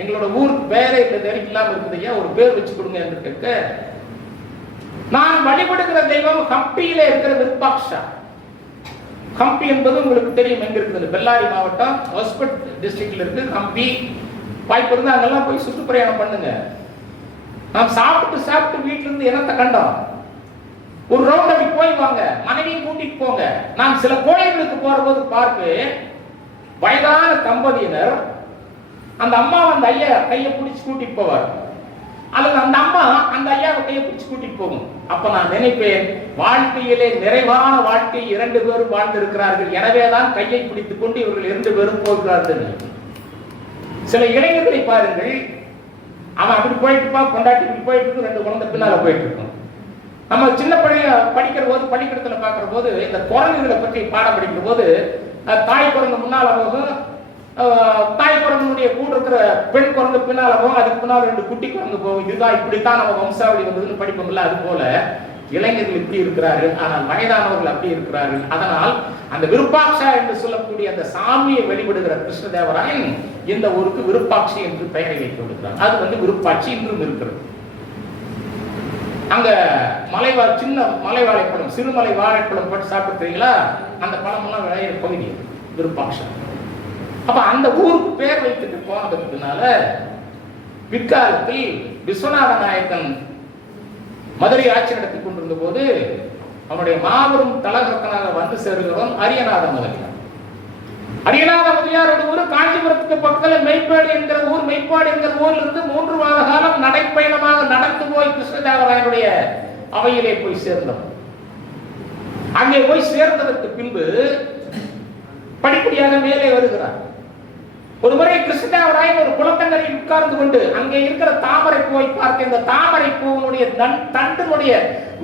எங்களோட ஊருக்கு பேரே இல்லாம இருக்குதையா, ஒரு பேர் வச்சு கொடுங்க என்று கேட்க, நான் வழிபடுகிற தெய்வம் ஹம்பியிலே இருக்கிற விருப்பாட்சா. ஹம்பி என்பது உங்களுக்கு தெரியும் எங்க இருக்குது, பெல்லாரி மாவட்டம் ஹொஸ்பட் டிஸ்ட்ரிக்ட்ல இருக்கு ஹம்பி. வாய்ப்பு இருந்தா அங்கெல்லாம் போய் சுற்றுப்பிரயாணம் பண்ணுங்க. நாம் சாப்பிட்டு வீட்டுல இருந்து என்னத்தை கண்டோம், ஒரு ரவுண்ட் அப்படி போய் வாங்க, மனைவியும் கூட்டிட்டு போங்க. நான் சில கோயில்களுக்கு போற போது பார்ப்பேன், வயதான தம்பதியினர் அந்த அம்மா அந்த ஐயா கையை பிடிச்சு கூட்டிட்டு போவார், அல்லது அந்த அம்மா அந்த ஐயாவை கையை பிடிச்சு கூட்டிட்டு போகும். அப்ப நான் நினைப்பேன், வாழ்க்கையிலே நிறைவான வாழ்க்கை 2 பேரும் வாழ்ந்திருக்கிறார்கள், எனவேதான் கையை பிடித்துக் கொண்டு இவர்கள் 2 பேரும் போகிறார்கள். சில இளைஞர்களை பாருங்கள், அவன் அப்படி போயிட்டு இருப்பான், பொண்டாட்டி இப்படி போயிட்டு இருக்கு, 2 குழந்தை பின்னால போயிட்டு இருக்கும். நம்ம சின்ன பழைய படிக்கிற போது பள்ளிக்கூடத்துல பார்க்கிற போது இந்த குரங்குகளை பற்றி பாடம் படிக்கிற போது, தாய் குரங்கு முன்னால போகும், தாய் குரங்குடைய கூட இருக்கிற பெண் குரங்கு பின்னால போகும், அதுக்கு பின்னால் 2 குட்டி குரங்கு போகும். இதுதான் இப்படித்தான் நம்ம வம்சாவளி வந்ததுன்னு படிப்போம்ல. அது போல இளைஞர்கள் இப்படி இருக்கிறார்கள், ஆனால் வயதானவர்கள் அப்படி இருக்கிறார்கள். அதனால் அந்த விருப்பாட்சா என்று சொல்லக்கூடிய அந்த சாமியை வழிபடுகிற கிருஷ்ணதேவராயன் இந்த ஊருக்கு விருப்பாட்சி என்று பெயரை வைத்து கொடுக்கிறார். அது விருப்பாட்சி இன்றும் இருக்கிறது. அங்க சின்ன மலை வாழைப்பழம், சிறுமலை வாழைப்பழம் போட்டு சாப்பிட்டுறீங்களா? அந்த பழம் எல்லாம் விளையிற பகுதி. விருப்பாட்சா. அப்ப அந்த ஊருக்கு பேர் வைத்துட்டு போனதுனால பிற்காலத்தில் விஸ்வநாத நாயக்கன் மதுரை ஆட்சி நடத்தி கொண்டிருந்த போது அவனுடைய மாபெரும் தலகர்த்தனாக வந்து சேருகிறவன் அரியநாத முதலியார். அரியநாத முதலியாரோட ஊர் காஞ்சிபுரத்துக்கு பக்கத்தில் மெய்ப்பாடு என்கிற ஊர். மெய்ப்பாடு என்கிற ஊரில் இருந்து 3 மாத காலம் நடைப்பயணமாக நடந்து போய் கிருஷ்ணதேவராயனுடைய அவையிலே போய் சேர்ந்தவன். அங்கே போய் சேர்ந்ததற்கு பின்பு படிப்படியாக மேலே வருகிறார். ஒரு முறை கிருஷ்ணதேவராயன் ஒரு குளத்தங்கரையில் உட்கார்ந்து கொண்டு அங்கே இருக்கிற தாமரை பூவை பார்த்து, இந்த தாமரை பூவினுடைய தண்டினுடைய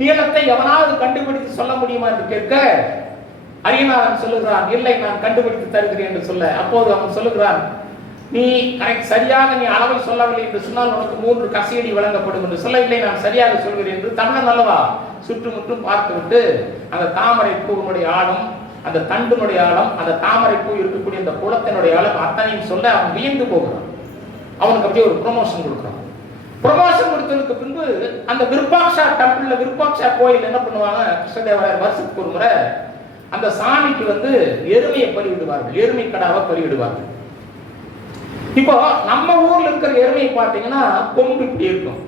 நீளத்தை எவனாவது கண்டுபிடித்து சொல்ல முடியுமா என்று கேட்க அரியநாதன் சொல்லுகிறான், இல்லை நான் கண்டுபிடித்து தருகிறேன் என்று சொல்ல, அப்போது அவன் சொல்லுகிறான், நீ சரியாக நீ அளவை சொல்லவில்லை என்று சொன்னால் உனக்கு 3 கசையடி வழங்கப்படும் என்று சொல்ல, இல்லை நான் சரியாக சொல்கிறேன் என்று தமிழன் அல்லவா சுற்றுமுற்றும் பார்த்துவிட்டு அந்த தாமரை பூவினுடைய ஆழம், அந்த தண்டினுடைய ஆழம், அந்த தாமரை பூ இருக்கக்கூடிய அந்த குளத்தினுடைய ஆழம் அத்தனையும் சொல்ல அவன் வியந்து போகிறான். அவனுக்கு அப்படியே ஒரு ப்ரொமோஷன் கொடுக்குறான். ப்ரொமோஷன் கொடுத்ததுக்கு பின்பு அந்த விருப்பாட்சா டெம்பிள்ல, விருப்பாட்சா கோயில் என்ன பண்ணுவாங்க, கிருஷ்ணதேவராயர் வருஷத்துக்கு ஒரு முறை அந்த சாமிக்கு வந்து எருமையை பலியிடுவார்கள், எருமை கடாவை பலியிடுவார்கள். இப்போ நம்ம ஊர்ல இருக்கிற எருமையை பார்த்தீங்கன்னா கொம்பு இப்படி இருக்கும்.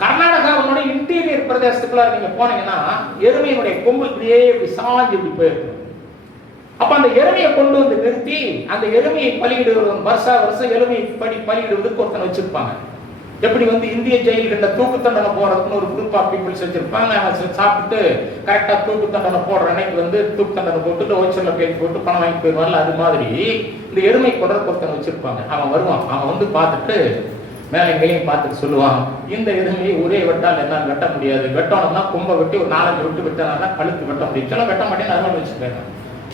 கர்நாடகாவுடைய இன்டீரியர் பிரதேசத்துக்குள்ள நீங்க போனீங்கன்னா எருமையினுடைய கொம்பு இப்படியே இப்படி சாஞ்சு இப்படி போயிருக்கும். அப்ப அந்த எருமையை கொண்டு வந்து நிறுத்தி அந்த எருமையை பலியிடுவது வருஷம் எருமையை பலியிடுவதற்கு ஒருத்தனை வச்சிருப்பாங்க. எப்படி வந்து இந்திய ஜெயில்கள்ல தூக்கு தண்டனை போறதுன்னு ஒரு குரூப் ஆஃப் பீப்புள்ஸ் வச்சிருப்பாங்க. சாப்பிட்டு கரெக்டா தூக்கு தண்டனை போடுற அன்னைக்கு வந்து தூக்கு தண்டனை போட்டுட்டு ஓய்ச்சல்ல பேசி போட்டு பணம் வாங்கி போயிடுவாங்கல்ல, அது மாதிரி இந்த எருமை கொடர் ஒருத்தனை வச்சிருப்பாங்க. அவன் வருவான், அவன் வந்து பார்த்துட்டு மேல எங்கேயும் பார்த்துட்டு சொல்லுவான், இந்த எருமையை ஒரே வெட்டால் என்னால் வெட்ட முடியாது, வெட்டணும்னா கொம்பை வெட்டி ஒரு 4-5 வெட்டு வெட்டினா கழுத்து வெட்ட முடியும், சொல்ல வெட்ட மாட்டேன்னு அருவன் வச்சுருக்காங்க.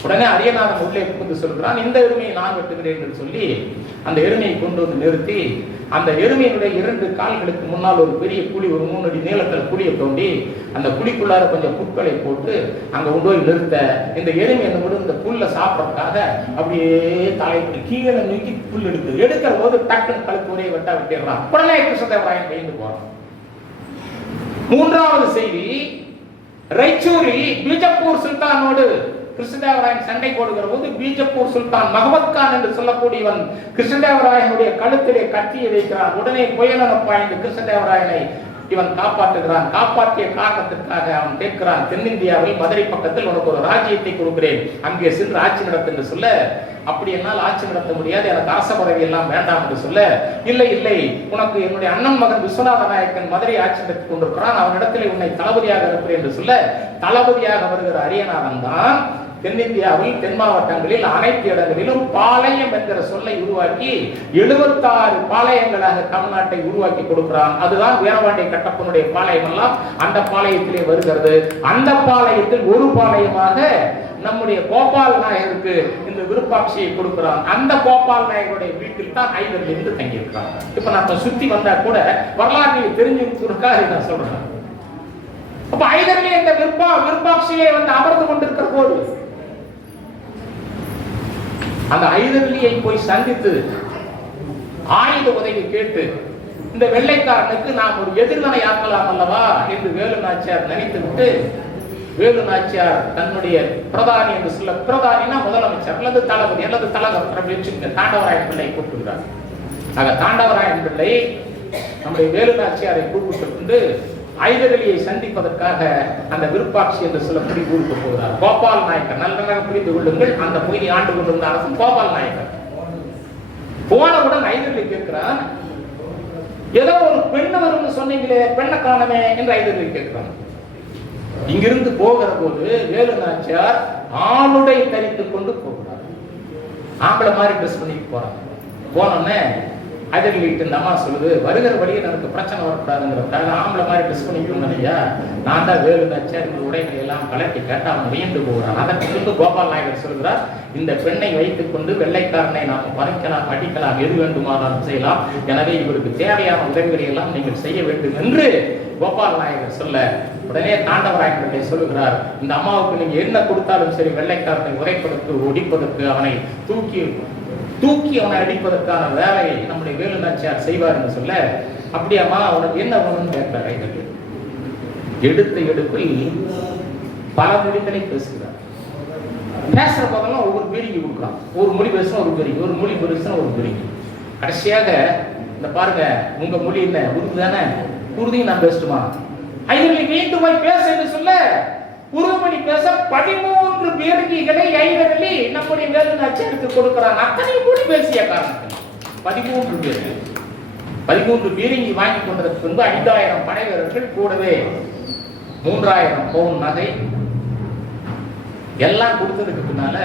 உடனே அரியநாதன் உள்ளே புகுந்து சொல்கிறான், இந்த எருமையை நான் வெட்டுகிறேன் என்று சொல்லி அந்த எருமையை கொண்டு வந்து நிறுத்தி அந்த எருமையினுடைய 2 கால்களுக்கு முன்னால் ஒரு பெரிய குழி, ஒரு 3 அடி நீளத்தில் குழியை தோண்டி அந்த குழிக்குள்ளார கொஞ்சம் புற்களை போட்டு அங்க கொண்டு போய் நிறுத்த, இந்த எருமை இந்த புல்ல சாப்பிட்றதுக்காக அப்படியே தலைப்படி கீழே நோக்கி புல் எடுக்கிற போது டக்குன்னு கழுத்து ஒரே வெட்டா விட்டுறான். உடனே கிருஷ்ணதேவராயன் பயந்து போறான். 3வது செய்தி, ரைச்சூரில் பீஜப்பூர் சுல்தானோடு கிருஷ்ணதேவராயன் சண்டை போடுகிற போது பீஜப்பூர் சுல்தான் மஹமத் கான் என்று சொல்லக்கூடியவன் கிருஷ்ணதேவராயனுடைய கழுத்திலே கத்தியை வைக்கிறான். உடனே புயலென பாய்ந்து கிருஷ்ணதேவராயனை இவன் காப்பாற்றுகிறான். காப்பாற்றிய காரணத்திற்காக அவன் கேட்கிறான், தென்னிந்தியாவில் மதுரை பக்கத்தில் உனக்கு ஒரு ராஜ்யத்தை கொடுக்கிறேன், அங்கே சென்று ஆட்சி நடத்து என்று சொல்ல, அப்படி என்னால் ஆட்சி நடத்த முடியாது, எனக்கு அரச பதவி எல்லாம் வேண்டாம் என்று சொல்ல, இல்லை இல்லை உனக்கு என்னுடைய அண்ணன் மகன் விஸ்வநாத நாயக்கன் மதுரை ஆட்சி நடத்தி கொண்டிருக்கிறான், அவனிடத்தில் உன்னை தளபதியாக இருப்பேன் என்று சொல்ல, தளபதியாக வருகிற அரியநாதன் தான் தென்னிந்தியாவில் தென் மாவட்டங்களில் அனைத்து இடங்களிலும் பாளையம் என்கிற சொல்லை உருவாக்கி 76 பாளையங்களாக தமிழ்நாட்டை உருவாக்கி கொடுக்கிறான். அதுதான் வீரபாண்டிய கட்டப்பனுடைய பாளையம் எல்லாம் அந்த பாளையத்திலே வருகிறது. அந்த பாளையத்தில் ஒரு பாளையமாக நம்முடைய கோபால் நாயருக்கு இந்த விருப்பாட்சியை கொடுக்கிறான். அந்த கோபால் நாயருடைய வீட்டில் தான் ஐதரில் இருந்து தங்கியிருக்கிறாங்க. இப்ப நான் சுத்தி வந்தா கூட வரலாற்றை தெரிஞ்சிருக்கிறதுக்காக நான் சொல்றேன். அப்ப ஐதரிலே இந்த விருப்பாட்சியை வந்து அமர்ந்து கொண்டிருக்கிற போது அந்த ஐதர்லியை போய் சந்தித்து ஆயுத உதவி கேட்டு இந்த வெள்ளைக்காரனுக்கு நாம் ஒரு எதிர்வினை ஆக்கலாம் அல்லவா என்று வேலு நாச்சியார் நினைத்து விட்டு, வேலு நாச்சியார் தன்னுடைய பிரதானி என்று சொல்ல, பிரதானினா முதலமைச்சர் அல்லது தளபதி அல்லது தலகர் தாண்டவராயன் பிள்ளை கூப்பிட்டுகிறார். ஆக தாண்டவராயன் பிள்ளை நம்முடைய வேலு நாச்சியாரை கூப்பிட்டு கொண்டு ஐதரலியை சந்திப்பதற்காக அந்த விருப்பாட்சி என்று சொல்லப்படி ஊருக்கு போகிறார். கோபால் நாயக்கர், நல்லதாக புரிந்து கொள்ளுங்கள், அந்த பகுதி ஆண்டு கொண்டிருந்த அரசு கோபால் நாயக்கர். போனவுடன் ஐதரலி கேட்கிறான், ஏதோ ஒரு பெண்ணு வரும்னு சொன்னீங்களே, பெண்ணை காணமே என்று ஐதரலி கேட்கிறான். இங்கிருந்து போகிற போது வேலு நாச்சியார் ஆளுடை தரித்துக் கொண்டு போகிறார். ஆம்பளை மாதிரி ட்ரெஸ் பண்ணிட்டு போறாங்க. போனோன்னே ஐதரலி இந்த அம்மா சொல்லுது, வருகிற வழியில் எனக்கு பிரச்சனை வரக்கூடாதுங்கிறதுக்காக ஆம்பளை மாதிரி ட்ரெஸ் பண்ணிக்கணும் இல்லையா, நான் தான் வேலு நாச்சியார் இந்த உடைகளை எல்லாம் கலட்டி கேட்டு அவன் வியந்து போகிறான். அதற்கு பின்பு கோபால் நாயகர் சொல்கிறார், இந்த பெண்ணை வைத்துக் கொண்டு வெள்ளைக்காரனை நாம் பறிக்கலாம், அடிக்கலாம், எது வேண்டுமானாலும் செய்யலாம், எனவே இவருக்கு தேவையான உதவிகளை எல்லாம் நீங்கள் செய்ய வேண்டும் என்று கோபால் நாயகர் சொல்ல, உடனே தாண்டவராயன் சொல்லுகிறார், இந்த அம்மாவுக்கு நீங்க என்ன கொடுத்தாலும் சரி, வெள்ளைக்காரனை உரைப்பதற்கு ஒடிப்பதற்கு அவனை தூக்கி அவனை அடிப்பதற்கான வேலையை நம்முடைய வேலு நாச்சியார் செய்வார் என்று சொல்ல, அப்படியாமா அவனுக்கு என்ன வேணும்னு கேட்கிறார். எடுத்த எடுப்பில் பல மொழிகளை பேசுகிறார். பேசுற போதெல்லாம் ஒவ்வொரு பீரிங்கி கொடுக்கலாம். ஒரு மொழி பேசுனா ஒரு பீரிங்கி, ஒரு மொழி பேசுனா ஒரு பீரிங்கி. கடைசியாக இந்த பாருங்க, உங்க மொழி என்ன உருது தானே, உருதையும் நான் பேசட்டுமா, ஐயர்களை மீண்டும் போய் பேச என்று சொல்ல உருவமொழி பேச 13 பீரங்கிகளை ஐயர்களி நம்முடைய வேலு நாச்சியாருக்கு கொடுக்கிறாங்க. அத்தனை மொழி பேசிய காரணத்தில் 13 பேர் 13 பீரங்கி வாங்கி கொண்டதற்கு பின்பு 5000 படை வீரர்கள், கூடவே 3000 பவுன் நகை எல்லாம் கொடுத்ததுக்கு பின்னால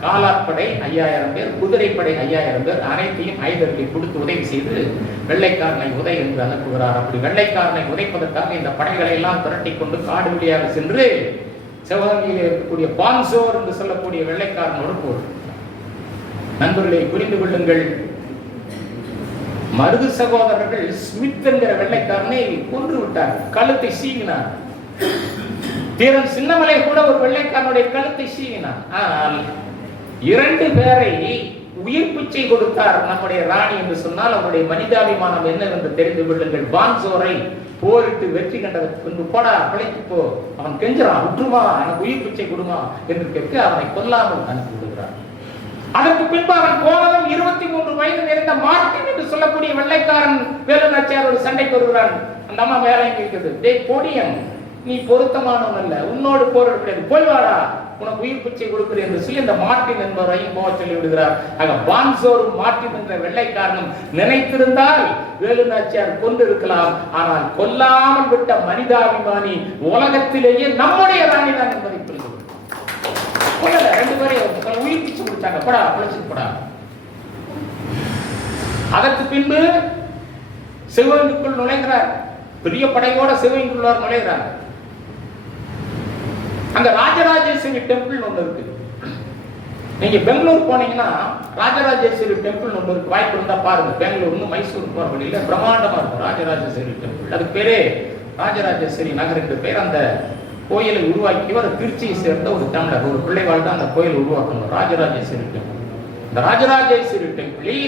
காலாட்படை 5000 பேர், குதிரைப்படை 5000 பேர், அனைத்தையும் ஐதர்களை கொடுத்து உதவி செய்து வெள்ளைக்காரனை உதை என்று அனுப்புகிறார். அப்படி வெள்ளைக்காரனை உதைப்பதற்காக இந்த படைகளை எல்லாம் திரட்டி கொண்டு காடு வழியாக சென்று சிவகங்கையில் இருக்கக்கூடிய பான்சோர் என்று சொல்லக்கூடிய வெள்ளைக்காரனோடு போர். நண்பர்களை புரிந்து கொள்ளுங்கள், மருது சகோதரர்கள் ஸ்மித் என்கிற வெள்ளைக்காரனை கொன்று விட்டார், கழுத்தை சீவினார். தீரன் சின்னமலை கூட ஒரு வெள்ளைக்காரனுடைய கழுத்தை சீவினார். ஆனால் 2 பேரை உயிர் பிச்சை கொடுத்தார் நம்முடைய ராணி என்று சொன்னால் அவருடைய மனிதாபிமானம் என்னவென்று தெரிந்து கொள்ளுங்கள். பான்சோரை போரிட்டு வெற்றி கண்டதற்கு பின்பு போடா பிழைத்து போ, அவன் கெஞ்சுறான், விட்டுருமா எனக்கு உயிர் பிச்சை கொடுமா என்று கேட்க அவனை கொல்லாமல் அனுப்பி விடுகிறார். அதற்கு பின்பு அவன் போனதும் 23 வயது நிறைந்த மார்ட்டின் என்று சொல்லக்கூடிய வெள்ளைக்காரன் வேலு நாச்சியாரோடு சண்டைக்கு வருகிறான். அந்த அம்மா வேலை இருக்கிறது, டேய் பொடியன், நீ பொருத்தமானவன் அல்ல, உன்னோடு போராட போய் வாடா, உனக்கு உயிர் பிச்சை கொடுக்கிறேன் என்று சொல்லி இந்த மார்ட்டின் என்பவரையும் போக சொல்லி விடுகிறார். ஆக பான்சோரும் மார்ட்டின் என்ற வெள்ளைக்காரனும் நினைத்திருந்தால் வேலு நாச்சியார் கொண்டு இருக்கலாம். ஆனால் கொல்லாமல் விட்ட மனிதாபிமானி உலகத்திலேயே நம்முடைய ராணி தான் என்பதை புரிந்து கொள்ளல. 2 பேரையும் உயிர் பிச்சை கொடுத்தாங்க, படா பிழைச்சிட்டு படா. அதற்கு பின்பு சிவகங்கைக்குள் நுழைகிறார், பெரிய படையோட சிவகங்கைக்குள்ளார் நுழைகிறார். அங்க ராஜராஜேஸ்வரி டெம்பிள் ஒன்று இருக்கு. நீங்க பெங்களூர் போனீங்கன்னா ராஜராஜேஸ்வரி டெம்பிள் ஒன்று இருக்கு, வாய்ப்பு இருந்தா பாருங்க. பெங்களூர் மைசூர் போற வழியில பிரம்மாண்டமா இருக்கும் ராஜராஜேஸ்வரி டெம்பிள். அது பேரே ராஜராஜேஸ்வரி நகர் என்று பேர். அந்த கோயிலை உருவாக்கியவர் திருச்சியை சேர்ந்த ஒரு தமிழர், ஒரு பிள்ளைவாள் தான் அந்த கோயிலை உருவாக்கணும், ராஜராஜேஸ்வரி டெம்பிள். இந்த ராஜராஜேஸ்வரி டெம்பிளில்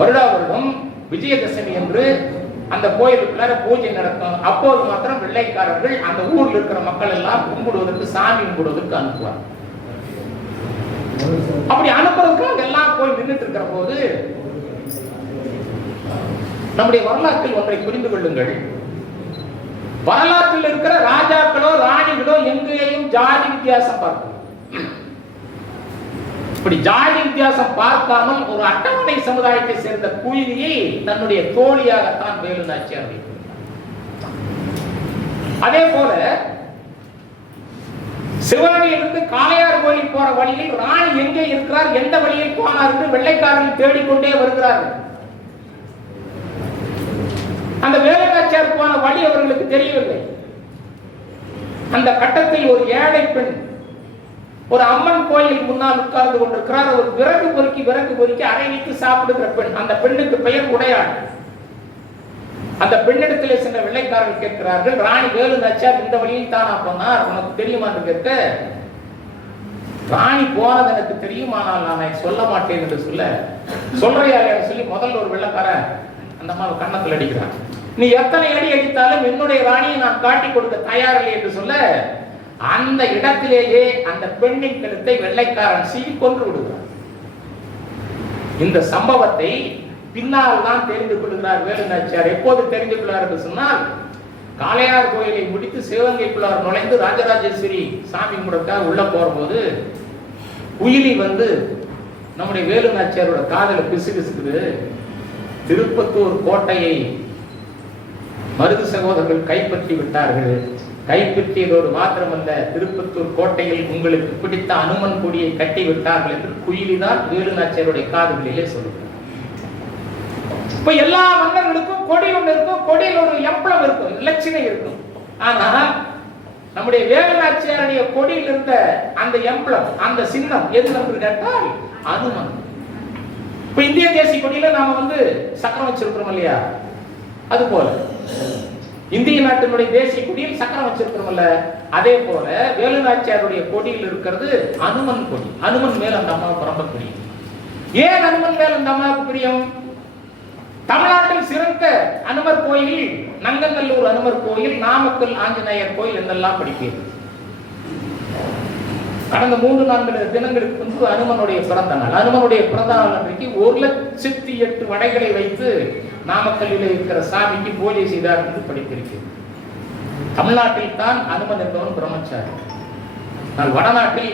வருடா வருடம் விஜயதசமி என்று அந்த கோயிலுக்குள்ளார பூஜை நடக்கும். அப்போது மாத்திரம் வெள்ளைக்காரர்கள் அந்த ஊர்ல இருக்கிற மக்கள் எல்லாம் கும்பிடுவதற்கு, சாமி கும்பிடுவதற்கு அனுப்புவார். அப்படி அனுப்புறதுக்கு அங்க எல்லாம் போய் நின்றுட்டு இருக்கிற போது நம்முடைய வரலாற்றில் ஒன்றை புரிந்து கொள்ளுங்கள். வரலாற்றில் இருக்கிற ராஜாக்களோ ராணிகளோ எங்கேயும் ஜாதி வித்தியாசம் பார்க்கணும். இப்படி ஜாதி வித்தியாசம் பார்க்காமல் ஒரு அட்டவணை சமுதாயத்தை சேர்ந்த குயிலியை தன்னுடைய தோழியாகத்தான் வேலு நாச்சியார் வைத்தார். அதே போல சிவகங்கையிலிருந்து காளையார் கோயில் போற வழியில் ராணி எங்கே இருக்கிறார், எந்த வழியில் போனார் என்று வெள்ளைக்காரர்கள் தேடிக்கொண்டே வருகிறார்கள். அந்த வேலு நாச்சியார் போன வழி அவர்களுக்கு தெரியவில்லை. அந்த கட்டத்தில் ஒரு ஏழை பெண் ஒரு அம்மன் கோயில் முன்னால் உட்கார்ந்து கொண்டிருக்கிறார். ஒரு விறகு பொறுக்கி அரை வைத்து சாப்பிடுகிற பெண். அந்த பெண்ணுக்கு பெயர் உடையாள். அந்த பெண்ணிடத்திலே சென்ற வெள்ளைக்காரர்கள் கேட்கிறார்கள், ராணி வேலு நாச்சியார் இந்த வழியில் தானா போனார், உனக்கு தெரியுமா என்று கேட்க, ராணி போனது எனக்கு தெரியும், ஆனால் நான் சொல்ல மாட்டேன் என்று சொல்றையாரு சொல்லி முதல்ல ஒரு வெள்ளைக்காரன் அந்த அம்மாவை கன்னத்தில் அடிக்கிறான். நீ எத்தனை அடி அடித்தாலும் என்னுடைய ராணியை நான் காட்டி கொடுக்க தயாரில்லை என்று சொல்ல, அந்த இடத்திலேயே அந்த பெண்ணின் கழுத்தை வெள்ளைக்காரன் சீவி கொன்று விடுகிறார். இந்த சம்பவத்தை பின்னால் தான் தெரிந்து கொள்கிறார் வேலு நாச்சியார். எப்போது தெரிந்து கொள்ளார் என்று சொன்னால், காளையார் கோயிலை முடித்து சிவகங்கைக்குள்ளார் நுழைந்து ராஜராஜேஸ்வரி சாமி கும்பிடக்காக உள்ள போகும்போது குயிலி வந்து நம்முடைய வேலு நாச்சியாரோட காதல பிசுகுது. திருப்பத்தூர் கோட்டையை மருது சகோதரர்கள் கைப்பற்றி விட்டார்கள். கைப்பற்றியதோடு மாத்திரமல்ல, திருப்பத்தூர் கோட்டையில் உங்களுக்கு பிடித்த அனுமன் கொடியை கட்டி விட்டார்கள் என்று குயிலிதான் வேலு நாச்சியாருடைய காதுகளிலே சொல்லுகிறார். இப்ப எல்லா மன்னர்களுக்கும் கொடி ஒன்று இருக்கும், கொடியில் ஒரு எம்பளம் இருக்கும், இலட்சணை இருக்கும். ஆனால் நம்முடைய வேலு நாச்சியாருடைய கொடியில் இருந்த அந்த எம்பளம், அந்த சின்னம் எது என்று கேட்டால் அனுமன். இப்ப இந்திய தேசிய கொடியில நாம வந்து சக்கரம் வச்சிருக்கிறோம் இல்லையா, அது போல இந்திய நாட்டினுடைய தேசிய கொடியில் சக்கரம் வச்சிருக்கிறோம்ல, அதே போல வேலு நாச்சியாருடைய கொடியில் இருக்கிறது அனுமன் கொடி. அனுமன் மேல் அந்த அம்மாவுக்கு ரொம்ப பிரியம். ஏன் அனுமன் மேல் அந்த அம்மாவுக்கு பிரியம்? தமிழ்நாட்டில் சிறந்த அனுமர் கோயில் நங்கநல்லூர் அனுமர் கோயில், நாமக்கல் ஆஞ்சநேயர் கோயில் என்றெல்லாம் படிப்பீர்கள். கடந்த 3-4 தினங்களுக்கு முன்பு அனுமனுடைய பிறந்த நாள். அனுமனுடைய பிறந்த நாள் அன்றைக்கு 1,08 வடைகளை வைத்து நாமக்கல்லில் இருக்கிற சாமிக்கு பூஜை செய்தார் என்று படித்திருக்கிறது. தமிழ்நாட்டில் தான் அனுமன் என்பவன் பிரம்மச்சாரி. ஆனால் வடநாட்டில்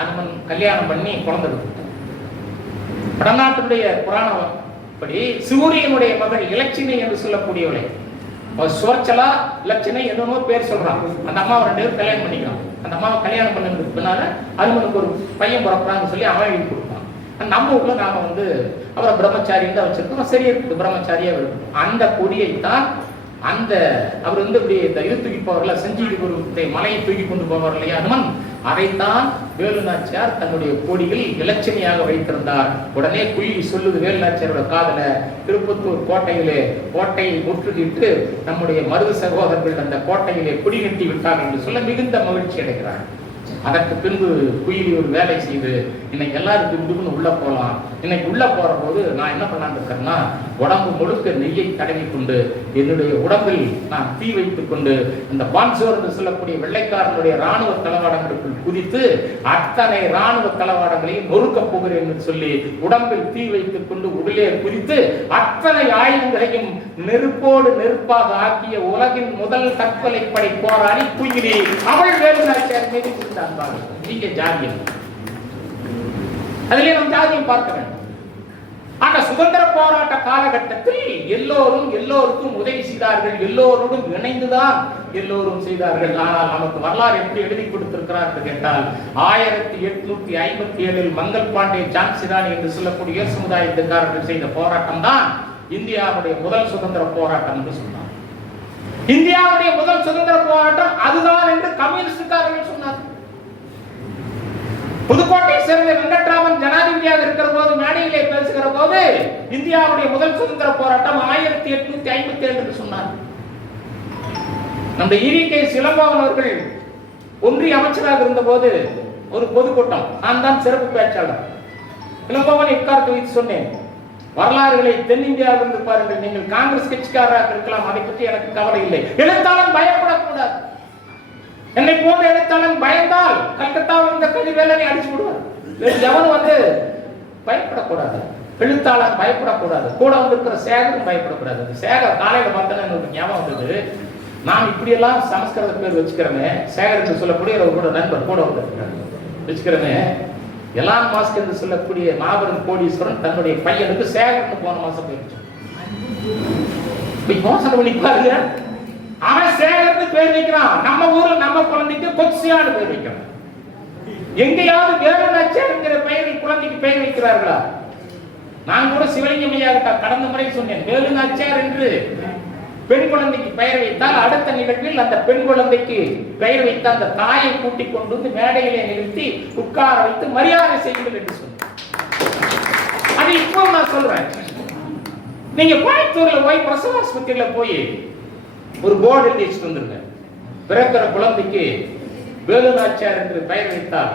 அனுமன் கல்யாணம் பண்ணி குழந்தை கொடுத்தார். வடநாட்டுடைய புராணப்படி சூரியனுடைய மகள் இலட்சுமி என்று சொல்லக்கூடியவளை சுவர்ச்சலா லட்சுமி என்னமோ பேர் சொல்றான். அந்த அம்மாவை 2 பேரும் கல்யாணம் பண்ணிக்கலாம். அந்த அம்மாவை கல்யாணம் பண்ணதுக்கு பின்னால அனுமனுக்கு ஒரு பையன் பிறப்பான்னு சொல்லி அவன் எழுதி கொடுப்பான். நம்ம ஊர்ல நாம அவரை பிரம்மச்சாரின்னு தான் வச்சிருக்கோம். சரி இருக்குது, பிரம்மச்சாரியா இருக்கும். அந்த கொடியை தான் அந்த அவர் இப்படி இந்த இது தூக்கி போவார்ல, செஞ்சிக்கு ஒரு மலையை தூக்கி கொண்டு போவார் இல்லையா அனுமன், அதைத்தான் வேலுநாச்சியார் தன்னுடைய கொடியில் இலட்சணியாக வைத்திருந்தார். உடனே குயிலி சொல்லுது வேலுநாச்சியாரோட காதல, திருப்பத்தூர் கோட்டையை முற்றுகிட்டு நம்முடைய மருது சகோதரர்கள் அந்த கோட்டையிலே குடி கட்டி விட்டார் என்று சொல்ல மிகுந்த மகிழ்ச்சி அடைகிறார். அதற்கு பின்பு குயிலி ஒரு வேலை செய்து இன்னைக்கு எல்லாரும் உள்ள போகலாம். இன்னைக்கு உள்ள போற போது நான் என்ன பண்ணான்னு இருக்கேன்னா, உடம்பு முழுக்க நெய்யை தடவி கொண்டு என்னுடைய உடம்பில் நான் தீ வைத்துக் கொண்டு இந்த பான்சோர் என்று சொல்லக்கூடிய வெள்ளைக்காரனுடைய ராணுவ தளவாடங்களுக்குள் குதித்து அத்தனை ராணுவ தளவாடங்களையும் நொறுக்க போகிறேன் என்று சொல்லி உடம்பில் தீ வைத்துக் கொண்டு உள்ளே குதித்து அத்தனை ஆயுதங்களையும் நெருப்போடு நெருப்பாக ஆக்கிய உலகின் முதல் தற்கொலை படை போராடி குயிலி அவள் வேலுநாச்சியார் மீது கொடுத்தார். நீங்க ஜாதியம் அதிலே நம் ஜாதியம் பார்க்க வேண்டும். ஆக சுதந்திர போராட்ட காலகட்டத்தில் எல்லோருக்கும் உதவி செய்தார்கள், எல்லோரோடும் இணைந்துதான் எல்லோரும் செய்தார்கள். ஆனால் நமக்கு வரலாறு எப்படி எழுதி கொடுத்திருக்கிறார் என்று கேட்டால் 1857 மங்கள் பாண்டே ஜான்சி ராணி என்று சொல்லக்கூடிய சமுதாயத்துக்காரர்கள் செய்த போராட்டம் தான் இந்தியாவுடைய முதல் சுதந்திர போராட்டம் என்று சொன்னார். இந்தியாவுடைய முதல் சுதந்திர போராட்டம் அதுதான் என்று கம்யூனிஸ்டுக்காரர்கள் சொன்னார். புதுக்கோட்டை சேர்ந்த வெங்கட்ராமன் ஜனாதிபதியாக இருக்கிற போது மேடையிலே பேசுகிற போது இந்தியாவுடைய முதல் சுதந்திர போராட்டம் 1857 என்று சொன்னார். நம்முடைய ஈ.வி.கே. இளங்கோவன் அவர்கள் ஒன்றிய அமைச்சராக இருந்த போது ஒரு பொதுக்கூட்டம், நான் தான் சிறப்பு பேச்சாளர். இளங்கோவன் உட்கார்ந்து வைத்து சொன்னேன், வரலாறுகளை தென்னிந்தியாவிலிருந்து பாருங்கள், நீங்கள் காங்கிரஸ் கட்சிக்காரராக இருக்கலாம், அதை பற்றி எனக்கு கவலை இல்லை. எழுத்தாளன் பயப்படக்கூடாது. என்னை போன்ற எழுத்தாளன் பயந்தால் கல்கத்தாவில் இருந்த கதிர்வேலனை அடிச்சு விடுவார். எவனும் பயப்படக்கூடாது. எழுத்தாளன் பயப்படக்கூடாது. கூட இருக்கிற சேகரும் பயப்படக்கூடாது. சேகர் காலையில பார்த்தா எனக்கு ஞாபகம் வந்தது, நாம் இப்படியெல்லாம் சமஸ்கிருத பேர் வச்சுக்கிறோமே, சேகருக்கு சொல்லக்கூடிய ஒரு நண்பர் கூட வச்சுக்கிறோமே, எலான் மாஸ்க் என்று சொல்லக்கூடிய மாபெரும் கோடீஸ்வரன் தன்னுடைய பையனுக்கு சேகருக்கு போன மாசம் போயிடுச்சு. மோசடி பண்ணி பாருங்க, அவன் சேகர்னு பேர் வைக்கிறான். நம்ம ஊர்ல நம்ம குழந்தைக்கு கொச்சியான்னு பேர் வைக்கிறான். எங்கேயாவது வேலுநாச்சியார் என்கிற பெயரில் குழந்தைக்கு பெயர் வைக்கிறார்களா? நான் கூட சிவலிங்கம் ஐயா கடந்த முறை சொன்னேன், வேலுநாச்சியார் என்று பெண் குழந்தைக்கு பெயர் வைத்தால் அடுத்த நிகழ்வில் அந்த பெண் குழந்தைக்கு பெயர் வைத்த அந்த தாயை கூட்டிக் கொண்டு வந்து மேடையிலே நிறுத்தி உட்கார வைத்து மரியாதை செய்யுங்கள் என்று சொன்னேன். அது இப்போ நான் சொல்றேன். நீங்க கோயம்புத்தூர்ல போய் பிரசவ ஆஸ்பத்திரியில போய் ஒரு போர்டு எழுதி வச்சுட்டு வந்துருங்க, பிறக்கிற குழந்தைக்கு வேலுநாச்சியார் என்று பெயர் வைத்தால்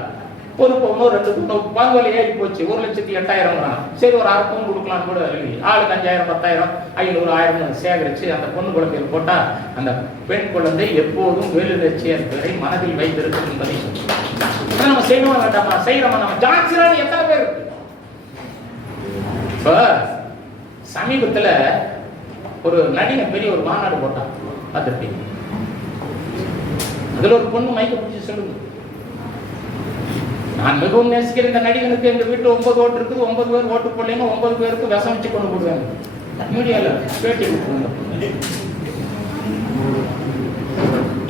ஒரு பொண்ணு 2 பொண்ணு பங்குல ஏறி போச்சு, 1,08,000 சரி ஒரு 6 பவுன் கொடுக்கலாம் கூட எழுதி ஆளுக்கு 5,000 10,000 500 1000 சேகரிச்சு அந்த பொண்ணு குழந்தையில் போட்டா அந்த பெண் குழந்தை எப்போதும் வேலுநாச்சியார் பெயரை மனதில் வைத்திருக்கும் என்பதை நம்ம செய்யணும் வேண்டாமா? செய்யறோமா? நம்ம ஜான்சி ராணி எத்தனை பேர் இருக்கு? இப்ப சமீபத்துல ஒரு நடிகன் பெரிய ஒரு மாநாடு போட்டான், பார்த்துருப்பீங்க. அதுல ஒரு பொண்ணு மைக்க பிடிச்சி சொல்லுங்க, நான் மிகவும் நேசிக்கிற இந்த நடிகனுக்கு எங்க வீட்டுல 9 ஓட்டு இருக்குது, 9 பேர் ஓட்டு போடலைன்னு 9 பேருக்கு விஷம் வச்சு கொண்டு போடுவாங்க. மீடியால பேட்டி கொடுப்பாங்க.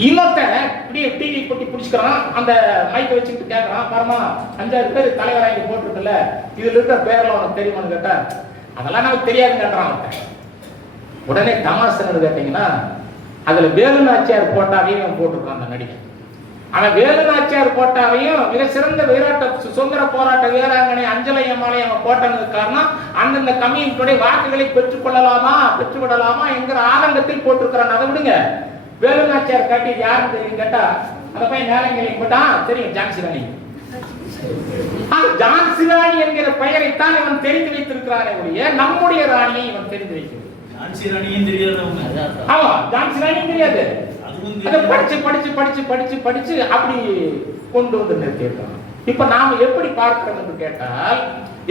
இன்னொருத்த இப்படியே டிவி போட்டி பிடிச்சிக்கிறான், அந்த மைக்கை வச்சுக்கிட்டு கேட்கறான், பாருமா 5-6 பேர் தலைவராக போட்டிருக்குல்ல, இதுல இருக்கிற பேர்லாம் உனக்கு தெரியுமான்னு கேட்டா அதெல்லாம் நமக்கு தெரியாதுன்றான். உடனே தமாசன்னு கேட்டீங்கன்னா அதுல வேலுநாச்சியார் போட்டாவையும் போட்டிருக்கான் அந்த நடிகை. அவன் வேலுநாச்சியார் போட்டாவையும் மிக சிறந்த சுதந்திர போராட்ட வீராங்கனை அஞ்சலை அம்மாளை அவன் போட்டதுக்கு காரணம் அந்தந்த கம்யூனிட்டியுடைய வாக்குகளை பெற்றுவிடலாமா என்கிற ஆதங்கத்தில் போட்டிருக்கிறான். அதை விடுங்க, வேலுநாச்சியார் காட்டி யாருன்னு தெரியும் கேட்டா அந்த பையன் நேரங்களையும் போட்டான் தெரியும், ஜான்சி ராணி. ஜான்சி ராணி என்கிற பெயரைத்தான் இவன் தெரிந்து வைத்திருக்கிறானே ஒழிய நம்முடைய ராணியை இவன் தெரிந்து வைக்கிறது. ஜான்சி ராணியும் தெரியாது. ஆமா, ஜான்சி ராணியும் தெரியாது. படிச்சு அப்படி கொண்டு வந்து நிறுத்தியிருக்கான். இப்ப நாம எப்படி பார்க்கிறோம் என்று கேட்டால்,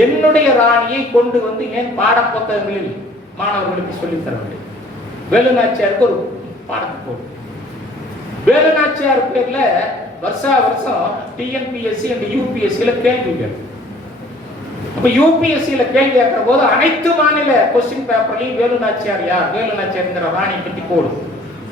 என்னுடைய ராணியை கொண்டு வந்து ஏன் பாட புத்தகங்களில் மாணவர்களுக்கு சொல்லித் தரவில்லை? வேலுநாச்சியாருக்கு ஒரு பாடத்தை போடு. வேலுநாச்சியார் பேர்ல வருஷா வருஷம் டிஎன்பிஎஸ்சி and யூபிஎஸ்சியில கேள்விகள். அப்ப யூபிஎஸ்சியில கேள்வி கேட்கிற போது அனைத்து மாநில கொஸ்டின் பேப்பர்லையும் வேலுநாச்சியார் யார், வேலுநாச்சியார்ங்கிற ராணி பற்றி போடும்.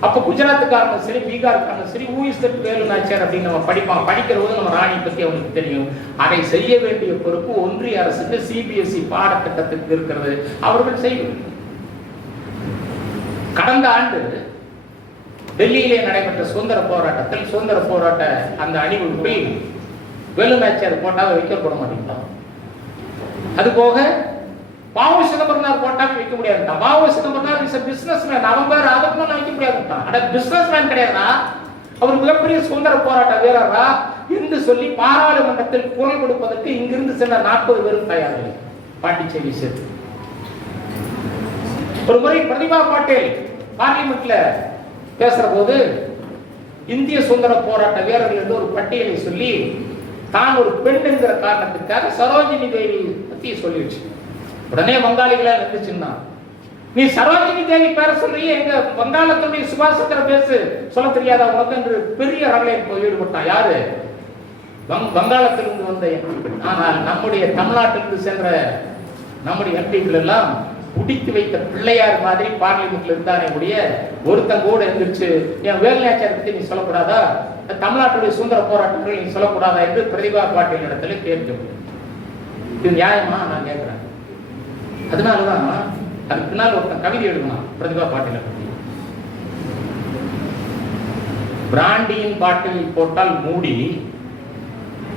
அப்ப குஜராத்துக்காரனும் சரி, பீகாருக்காரனும் சரி, ஊ இஸ் தட் வேலுநாச்சியார் அப்படின்னு நம்ம படிப்பான். படிக்கிற போது நம்ம ராணி பத்தி அவனுக்கு தெரியும். அதை செய்ய வேண்டிய பொறுப்பு ஒன்றிய அரசுக்கு, சிபிஎஸ்இ பாடத்திட்டத்திற்கு இருக்கிறது. அவர்கள் செய்வது. கடந்த ஆண்டு டெல்லியிலே நடைபெற்ற சுதந்திர போராட்டத்தில், சுதந்திர போராட்ட அந்த அணிவகுப்பில் வேலுநாச்சியார் போட்டாவை வைக்கப்பட மாட்டேங்கிறான். அது போக பாவு சிதம்பரனார் போட்டாவை வைக்க முடியாது. பாவு சிதம்பரனார் இஸ் a businessman. அவங்க அதுக்கு வைக்க முடியாது. அட பிசினஸ்மேன் கிடையாதா? அவர் மிகப்பெரிய சுதந்திர போராட்ட வீரரா என்று சொல்லி பாராளுமன்றத்தில் குரல் கொடுப்பதற்கு இங்கிருந்து சென்ற 40 பேரும் தயாரில்லை. பாண்டிச்சேரி சேர்த்து ஒரு முறை பிரதிபா பாட்டீல் பார்லிமெண்ட்ல பேசுற போது இந்திய சுதந்திர போராட்ட வீரர்கள் என்று ஒரு பட்டியலை சொல்லி தான் ஒரு பெண் என்கிற காரணத்துக்காக சரோஜினி தேவி பத்தி சொல்லிடுச்சு. உடனே வங்காளிகளா இருந்துச்சுன்னா, நீ சரோஜினி தேவி பேர சொல்றியே, எங்க வங்காளத்துடைய சுபாஷ் சந்திர பேசு சொல்ல தெரியாத உனக்கு என்று பெரிய ரகலையில் ஈடுபட்டான். யாரு? வங்காளத்திலிருந்து வந்த எம்பிக்கள். ஆனால் நம்முடைய தமிழ்நாட்டிலிருந்து சென்ற நம்முடைய எம்பிக்கள் எல்லாம் குடித்து வைத்த பிள்ளையார் மாதிரி பார்லிமெண்ட்ல இருந்தானே கூடிய ஒருத்தங்க கூட இருந்துச்சு. என் வேலுநாச்சியார் பத்தி நீ சொல்லக்கூடாதா, தமிழ்நாட்டுடைய சுதந்திர போராட்டங்கள் நீ சொல்லக்கூடாதா என்று பிரதிபா பாட்டீல் இடத்துல கேட்க. இது நியாயமா நான் கேட்கிறேன். அதனாலதான் அதுக்கு பின்னால் ஒருத்தன் கவிதை எழுதணும் பிரதிபா பாட்டீலை பத்தி. பிராண்டியின் பாட்டில் போட்டால் மூடி,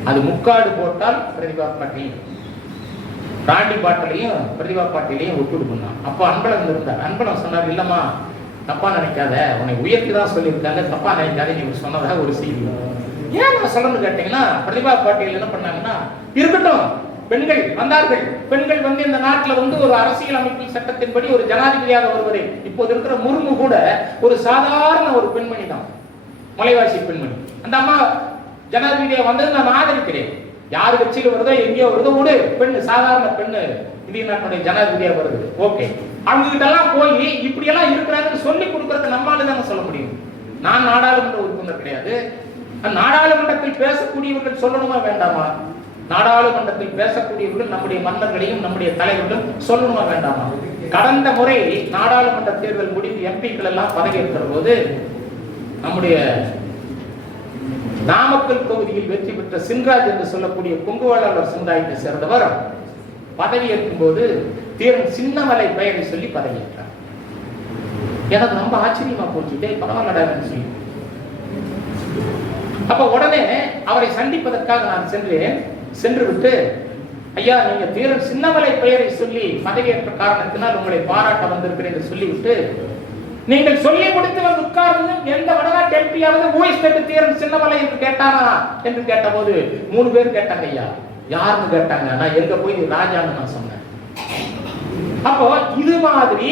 அது முக்காடு போட்டால் பிரதிபா பாட்டீல். பிராண்டி பாட்டிலையும் பிரதிபா பாட்டீலையும் ஒப்பிடு பண்ணான். அப்போ அன்பழகன் இருந்தார். அன்பழகன் சொன்னார், இல்லம்மா தப்பா நினைக்காத, உன்னை உயர்த்தி தான் சொல்லியிருக்காங்க, தப்பா நினைக்காத நீ சொன்னதாக ஒரு செய்தி. ஏன் நான் சொல்லணும்னு கேட்டீங்கன்னா, பிரதிபா பாட்டீல் என்ன பண்ணாங்கன்னா, இருக்கட்டும் பெண்கள் வந்தார்கள், பெண்கள் வந்து இந்த நாட்டில் வந்து ஒரு அரசியல் அமைப்பில் சட்டத்தின்படி ஒரு ஜனாதிபதியாக வருவதை, இப்போது இருக்கிற முர்மு கூட ஒரு சாதாரண ஒரு பெண்மணி தான், மலைவாசி பெண்மணி. அந்த அம்மா ஜனாதிபதியாக வந்தது நான் ஆதரிக்கிறேன். யாரு கட்சியில வருதோ எங்கேயோ வருதோ விடு, பெண்ணு சாதாரண பெண்ணு இந்திய நாட்டுடைய ஜனாதிபதியா வருது, ஓகே. அவங்க கிட்ட எல்லாம் போய் இப்படி எல்லாம் இருக்கிறாங்கன்னு சொல்லி கொடுக்கறது நம்மளால தானே சொல்ல முடியும். நான் நாடாளுமன்ற உறுப்பினர் கிடையாது. நாடாளுமன்றத்தில் பேசக்கூடியவர்கள் சொல்லணுமா வேண்டாமா? நாடாளுமன்றத்தில் பேசக்கூடியவர்கள் நம்முடைய மன்னர்களையும் நம்முடைய தலைவர்களும் சொல்லணுமா வேண்டாமா? கடந்த முறை நாடாளுமன்ற தேர்தல் முடிந்து எம்பிக்கள் எல்லாம் பதவியேற்கிற போது நம்முடைய நாமக்கல் தொகுதியில் வெற்றி பெற்ற சின்ராஜ் என்று சொல்லக்கூடிய கொங்குவாளர் சமுதாயத்தை சேர்ந்தவர் பதவியேற்கும் போது தீரன் சின்னமலை பெயரை சொல்லி பதவியேற்றார். எனக்கு ரொம்ப ஆச்சரியமா போச்சுட்டே, பரவாயில்லடா சொல்லி. அப்ப உடனே அவரை சந்திப்பதற்காக நான் சென்று விட்டு, ஐயா நீங்க தீரன் சின்னமலை பெயரை சொல்லி பதவியேற்ற காரணத்தினால் உங்களை பாராட்ட வந்திருக்கிறேன் என்று சொல்லிவிட்டு, நீங்கள் சொல்லி கொடுத்து வந்து உட்கார்ந்து எந்த வடநாட்டு எம்பியாவது ஊழிஸ்தட்டு தீரன் சின்னமலை என்று கேட்டானா என்று கேட்டபோது 3 பேர் கேட்டாங்க. ஐயா யாருன்னு கேட்டாங்க. நான் எங்க போய் ராஜான்னு நான் சொன்னேன். அப்போ இது மாதிரி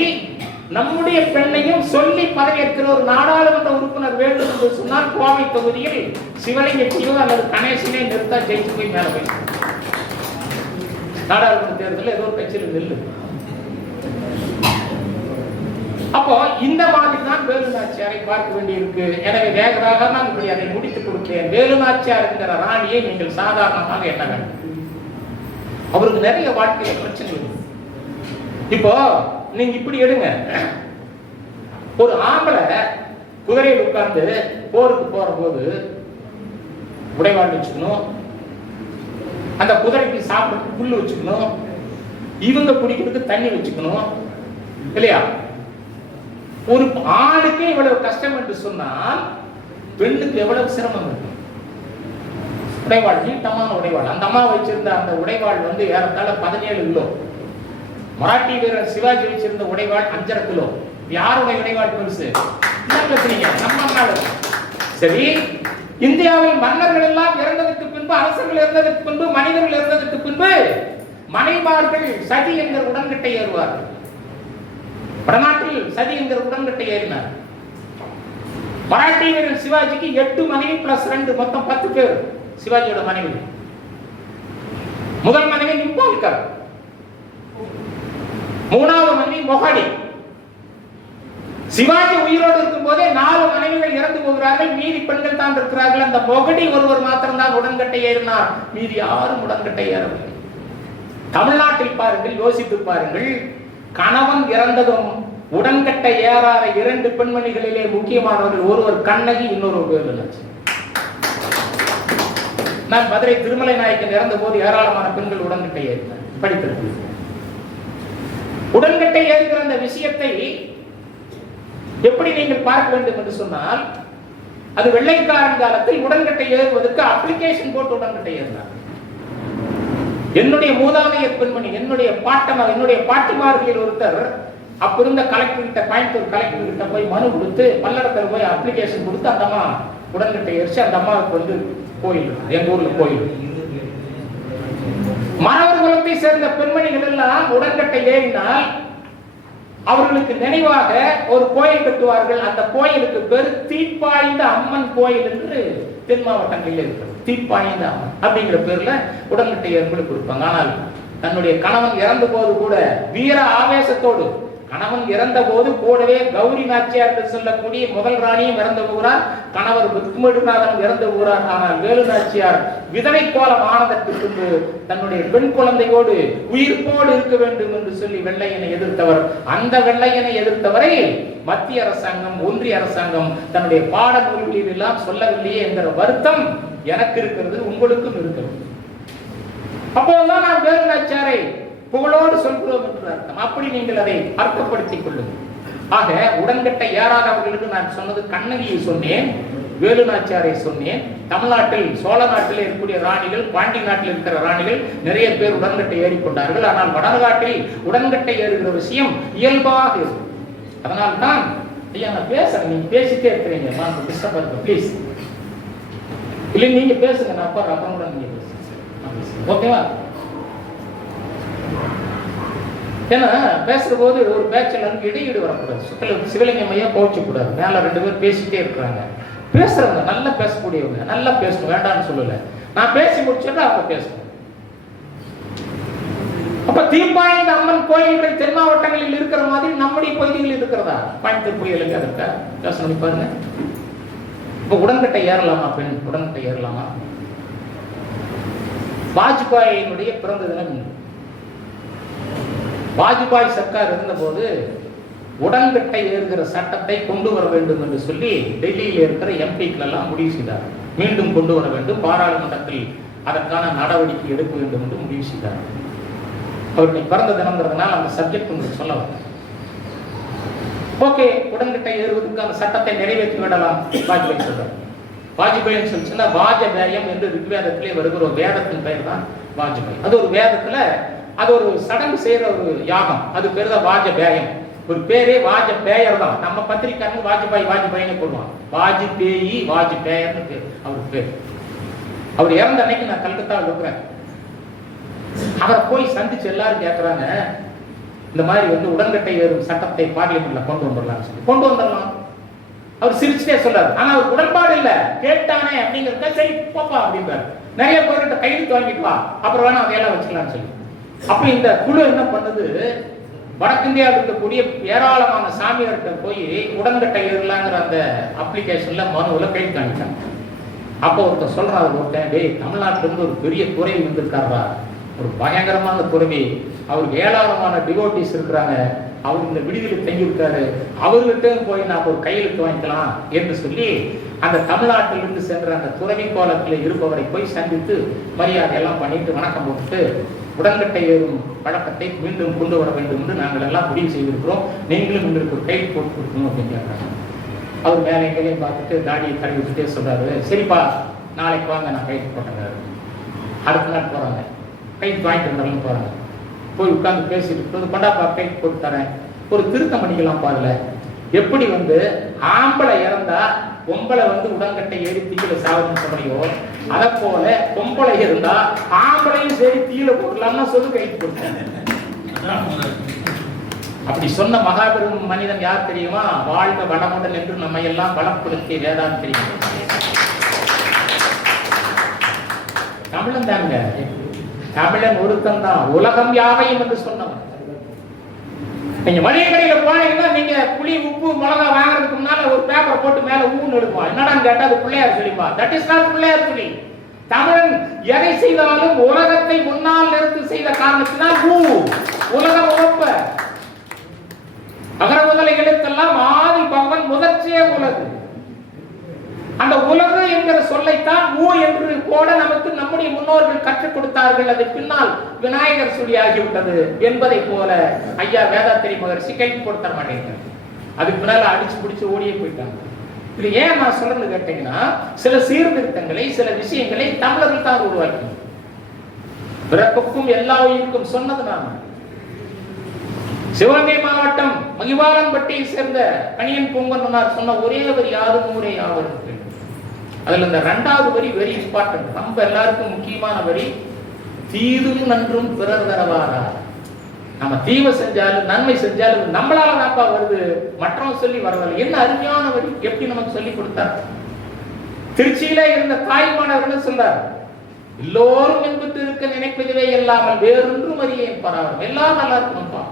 நம்முடைய பெண்ணையும் சொல்லி பதவியேற்கிற ஒரு நாடாளுமன்ற உறுப்பினர் வேண்டும் என்று சொன்னால் கோவை தொகுதியில் சிவலிங்கத்தையோ அல்லது கணேசனே நிறுத்தா ஜெயிச்சு போய் மேல போய் நாடாளுமன்ற தேர்தலில் ஏதோ ஒரு கட்சியில் நெல்லு. அப்போ இந்த மாதிரி தான் வேலுநாச்சியாரை பார்க்க வேண்டியிருக்கு. எனவே வேகமாக நான் இப்படி அதை முடித்துக் கொடுத்தேன். வேலுநாச்சியார் என்கிற ராணியை நீங்கள் சாதாரணமாக எண்ண வேண்டும். அவருக்கு நிறைய வாழ்க்கையில பிரச்சனை இருக்கு. இப்போ நீங்க இப்படி எடுங்க, ஒரு ஆம்பளை குதிரையில் உட்கார்ந்து போருக்கு போற போது உடைவாள் வச்சுக்கணும், அந்த குதிரைக்கு சாப்பிடுறதுக்கு புல்லு வச்சுக்கணும், இவங்க குடிக்கிறதுக்கு தண்ணி வச்சுக்கணும் இல்லையா? ஒரு ஆணுக்கு இவ்வளவு கஷ்டம் என்று சொன்னால் பெண்ணுக்கு எவ்வளவு சிரமம் இருக்கு. உடைவாள், நீட்டமான உடைவாள். அந்த அம்மா வச்சிருந்த அந்த உடைவாள் வந்து ஏறத்தாழ 17 கிலோ. மராட்டி வீரர் சிவாஜி வச்சிருந்த உடைவாள் 5.5 கிலோ. யாருடைய உடைவாள் பெருசு? சரி, இந்தியாவில் மன்னர்கள் எல்லாம் இறந்ததற்கு பின்பு, அரசர்கள் இறந்ததற்கு பின்பு, மனிதர்கள் இறந்ததற்கு பின்பு மனைமார்கள் சதி என்கிற உடன்கட்டை ஏறுவார்கள். வடநாட்டில் சதி என்கிற உடன்கட்டை ஏறினார். மராட்டி வீரர் சிவாஜிக்கு 8 மனைவி பிளஸ் 2 மொத்தம் 10 பேர் சிவாஜியோட மனைவி. முதல் மனைவி நிம்போல்கர், மூணாவது மனைவி மொஹாடி. சிவாஜி உயிரோடு இருக்கும் போதே 4 மனைவிகள் இறந்து போகிறார்கள், மீதி பெண்கள் தான் இருக்கிறார்கள். அந்த மொகடி ஒருவர் மாத்திரம்தான் உடன்கட்டை ஏறினார், மீதி யாரும் உடன்கட்டை ஏறவில்லை. தமிழ்நாட்டில் பாருங்கள், யோசித்து பாருங்கள், கணவன் இறந்ததும் உடன்கட்டை ஏறாத 2 பெண்மணிகளிலே முக்கியமானவர்கள், ஒருவர் கண்ணகி, இன்னொரு வேலுநாச்சி. நான் மதுரை திருமலை நாயக்கன் இறந்த போது ஏராளமான பெண்கள் உடன்கட்டை ஏறினார், படித்திருக்கிறேன். உடன்கட்டை ஏறுகிற அந்த விஷயத்தை எப்படி நீங்கள் பார்க்க வேண்டும் என்று சொன்னால், அது வெள்ளைக்காரன் காலத்தில் உடன்கட்டை ஏறுவதற்கு அப்ளிகேஷன் போட்டு உடன்கட்டை ஏறினார். என்னுடைய மூதாதையர் பெண்மணி, என்னுடைய பாட்டிமார்களில் ஒருத்தர் அப்ப இருந்த கலெக்டர் கிட்ட, கோயம்புத்தூர் கலெக்டர் கிட்ட போய் மனு கொடுத்து, பல்லடத்தில் போய் அப்ளிகேஷன் கொடுத்து, அந்த அம்மா உடன்கட்டை ஏறிச்சு. அந்த அம்மாவுக்கு வந்து கோயில், எங்க ஊர்ல கோயில். மறவர் குலத்தை சேர்ந்த பெண்மணிகள் எல்லாம் உடன்கட்டை ஏறினால் அவர்களுக்கு நினைவாக ஒரு கோயில் கட்டுவார்கள். அந்த கோயிலுக்கு பேர் தீப்பாய்ந்த அம்மன் கோயில் என்று தென் மாவட்டங்களில் இருக்கிறது. தீப்பாய்ந்த அம்மன் அப்படிங்கிற பேர்ல உடன்கட்டை ஏற்படு கொடுப்பாங்க. ஆனால் தன்னுடைய கணவன் இறந்த போது கூட வீர ஆவேசத்தோடு, கணவன் இறந்த போது கூடவே கௌரி நாச்சியார் என்று சொல்லக்கூடிய முதல் ராணியும் இறந்து போகிறார், கணவர் ருக்மணிநாதன் இறந்து போகிறார். ஆனால் வேலு நாச்சியார் விதவை கோலம் ஆனதற்கு பின்பு தன்னுடைய பெண் குழந்தையோடு உயிர்ப்போடு இருக்க வேண்டும் என்று சொல்லி வெள்ளையனை எதிர்த்தவர். அந்த வெள்ளையனை எதிர்த்தவரை மத்திய அரசாங்கம், ஒன்றிய அரசாங்கம் தன்னுடைய பாட நூல்களில் எல்லாம் சொல்லவில்லையே என்கிற வருத்தம் எனக்கு இருக்கிறது, உங்களுக்கும் இருக்கிறது. அப்போதுதான் நான் வேலு நாச்சியாரை புகழோடு சொல்கிறோம் என்று அர்த்தம். அப்படி நீங்கள் அதை அர்த்தப்படுத்திக் கொள்ளுங்கள். ஆக உடன்கட்டை ஏறாதவர்களுக்கு நான் சொன்னது கண்ணகியை சொன்னேன், வேலு நாச்சியாரை சொன்னேன். தமிழ்நாட்டில், சோழ நாட்டில் இருக்கக்கூடிய ராணிகள், பாண்டி நாட்டில் இருக்கிற ராணிகள் நிறைய பேர் உடன்கட்டை ஏறிக்கொண்டார்கள். ஆனால் வடநாட்டில் உடன்கட்டை ஏறுகிற விஷயம் இயல்பாக இருக்கும். அதனால்தான் ஐயா நான் பேசுறேன், நீங்க பேசிட்டே இருக்கிறீங்க, நான் டிஸ்டர்ப் பண்ணுங்க ப்ளீஸ். இல்லை நீங்க பேசுங்க, நான் அப்புறம் கூட நீங்க பேசுங்க, ஓகேவா? ஏன்னா பேசுற போது ஒரு பேச்சில் இருந்து இடையீடு வரக்கூடாது, சிவலிங்கம் ஐயா கோவிச்சு கூடாது. மேல 2 பேர் பேசிட்டே இருக்கிறாங்க, பேசுறவங்க நல்லா பேசக்கூடியவங்க நல்லா பேசணும், வேண்டாம்னு சொல்லல. நான் பேசி முடிச்சுட்டு அவங்க பேசணும். அப்ப தீப்பாய்ந்த அம்மன் கோயில்கள் தென் மாவட்டங்களில் இருக்கிற மாதிரி நம்முடைய பகுதிகளில் இருக்கிறதா? கோயம்புத்தூர் கோயிலுங்க இருக்கா? யோசனை பாருங்க. இப்ப உடன்கட்டை ஏறலாமா? பெண் உடன்கட்டை ஏறலாமா? வாஜ்பாயினுடைய பிறந்த தினம். வாஜ்பாய் சர்க்கார் இருந்தபோது உடன்கட்டை ஏறுகிற சட்டத்தை கொண்டு வர வேண்டும் என்று சொல்லி டெல்லியில் இருக்கிற எம்பிக்கள் எல்லாம் முடிவு செய்தார். மீண்டும் கொண்டு வர வேண்டும், பாராளுமன்றத்தில் அதற்கான நடவடிக்கை எடுக்க வேண்டும் என்று முடிவு செய்தார். அவருடைய பிறந்த தினம்ங்கிறதுனால அந்த சப்ஜெக்ட் உங்களுக்கு சொல்ல வர. ஓகே, உடன்கட்டை ஏறுவதற்கு அந்த சட்டத்தை நிறைவேற்றி விடலாம் வாஜ்பாய் சொல்றார். வாஜ்பாய் சொல்லிச்சுன்னா வாஜபேயம் என்று ரிக்வேதத்திலே வருகிற ஒரு வேதத்தின் பெயர் தான் வாஜ்பாய். அது ஒரு வேதத்துல அது ஒரு சடங்கு செய்யற ஒரு யாகம், அது பேர் தான் வாஜபேயம். ஒரு பேரே வாஜபேயர் தான். நம்ம பத்திரிக்காரங்க வாஜ்பாய் வாஜ்பாய்னு போடுவான், வாஜ்பேயி வாஜ்பேயர்னு பேர் அவர் பேர். அவர் இறந்த அன்னைக்கு நான் கல்கத்தாவில் இருக்கிறேன். அவரை போய் சந்திச்சு எல்லாரும் கேட்கறாங்க, இந்த மாதிரி வந்து உடன்கட்டை ஏறும் சட்டத்தை பார்லிமெண்ட்ல கொண்டு வந்துடலாம் சொல்லி. கொண்டு வந்துடலாம் அவர் சிரிச்சுட்டே சொல்றாரு. ஆனா அவர் உடன்பாடு இல்ல, கேட்டானே அப்படிங்கிறத சரி போப்பா அப்படின்றாரு. நிறைய பேர்கிட்ட கையெழுத்து வாங்கிட்டு வா, அப்புறம் வேணா அதையெல்லாம் வச்சுக்கலாம்னு சொல்லி. அப்ப இந்த குழு என்ன பண்ணது, வடக்கிந்தியாவில் இருக்கக்கூடிய ஏராளமான சாமியார்கிட்ட போய் உடன்கட்டை ஏறலாங்கிற அந்த அப்ளிகேஷன்ல மனுவில் கையெழுத்து வாங்கிட்டாங்க. அப்போ ஒருத்தர் சொல்றாரு, ஒருத்தன் டேய் தமிழ்நாட்டில இருந்து ஒரு பெரிய துறவி வந்திருக்காரா, ஒரு பயங்கரமான துறவி, அவருக்கு ஏராளமான டிவோட்டிஸ் இருக்கிறாங்க, அவர் இந்த விடுதலை தங்கியிருக்காரு, அவர்கிட்ட போய் நான் ஒரு கையெழுத்து வாங்கிக்கலாம் என்று சொல்லி அந்த தமிழ்நாட்டிலிருந்து சென்ற அந்த துறவி கோலத்தில் இருப்பவரை போய் சந்தித்து மரியாதை எல்லாம் பண்ணிட்டு வணக்கம் போட்டு உடன்கட்டை ஏறும் பழக்கத்தை மீண்டும் கொண்டு வர வேண்டும் என்று நாங்கள் எல்லாம் முடிவு செய்திருக்கிறோம், நீங்களும் உங்களுக்கு கை போட்டு கொடுக்கணும் அப்படின்னு கேட்கறாங்க. அவர் மேலே எங்கேயும் பார்த்துட்டு தாடியை கழுவி விட்டுட்டே சொல்றாரு, சரிப்பா நாளைக்கு வாங்க நான் கைது போட்டேன். அடுத்த நாள் போறாங்க, கைது வாங்கிட்டு வந்தாலும் போறாங்க. போய் உட்கார்ந்து பேசிட்டு கொண்டாப்பா கைது போட்டு தரேன், ஒரு திருத்தம் பண்ணிக்கலாம் பாருல. எப்படி வந்து ஆம்பளை இறந்தா பொம்பளை வந்து உடன்கட்டை ஏறி தீயில சாவுன்னு சொன்னையோ, அதை போல பொம்பளை இருந்தா ஆம்பளையும் சரி தீயில போடலாம்னா சொல்லு கைது போட்டேன். அப்படி சொன்ன மகாபெரும் மனிதன் யார் தெரியுமா? வாழ்க வளமுடன் என்று நம்ம எல்லாம் பலப்படுத்திய வேதாந்த் தெரியும். தமிழன் தாங்க. தமிழன் ஒருத்தன் தான் உலகம் யாவையும் என்று சொன்னவன். நீங்க மளிகை கடையில போனீங்கன்னா நீங்க புளி உப்பு மிளகா வாங்குறதுக்கு முன்னால ஒரு பேப்பர் போட்டு மேல ஊன்னு எடுப்போம். என்னடான்னு கேட்டா அது பிள்ளையார் சொல்லிப்பா. தட் இஸ் நாட் பிள்ளையார் சொல்லி. தமிழன் எதை செய்தாலும் உலகத்தை முன்னால் நிறுத்தி செய்த காரணத்தினால் உலகம் உழப்ப அகர முதல எழுத்தெல்லாம் ஆதி பகவன் முதற்சியே உலகு. அந்த உலகு என்கிற சொல்லைத்தான் என்று கூட நமக்கு நம்முடைய முன்னோர்கள் கற்றுக் கொடுத்தார்கள். அது பின்னால் விநாயகர் சொல்லி ஆகிவிட்டது என்பதை போல ஐயா வேதாத்திரி மகர்ஷி கைக்கு கொடுத்த மாட்டேங்க. அதுக்கு பின்னால அடிச்சு பிடிச்சு ஓடியே போயிட்டாங்க. இது ஏன் நான் சொல்றது கேட்டீங்கன்னா, சில சீர்திருத்தங்களை சில விஷயங்களை தமிழர்கள் தான் உருவாக்கி பிறப்புக்கும் எல்லா உயிருக்கும் சொன்னது நான். சிவகங்கை மாவட்டம் மகிபாலன்பட்டியை சேர்ந்த கணியன் பூங்கன்னார் சொன்ன ஒரே வரி யாரும் ஊரே யாவரும். அதுல இந்த இரண்டாவது வரி வெரி இம்பார்ட்டன்ட், நம்ம எல்லாருக்கும் முக்கியமான வரி. தீதும் நன்றும் பிறர் தரவாரா. நம்ம தீமை செஞ்சாலும் நன்மை செஞ்சாலும் நம்மளால தாப்பா வருது, மற்றவங்க சொல்லி வரவில்லை. என்ன அருமையான வரி, எப்படி நமக்கு சொல்லி கொடுத்தார். திருச்சியில இருந்த தாய்மானவர்கள் சொல்றார், எல்லோரும் என்பது இருக்க நினைப்பதுவே இல்லாமல் வேறொன்றும் அறியேன் பராவரம். எல்லாரும் நல்லா இருக்கணும்பா.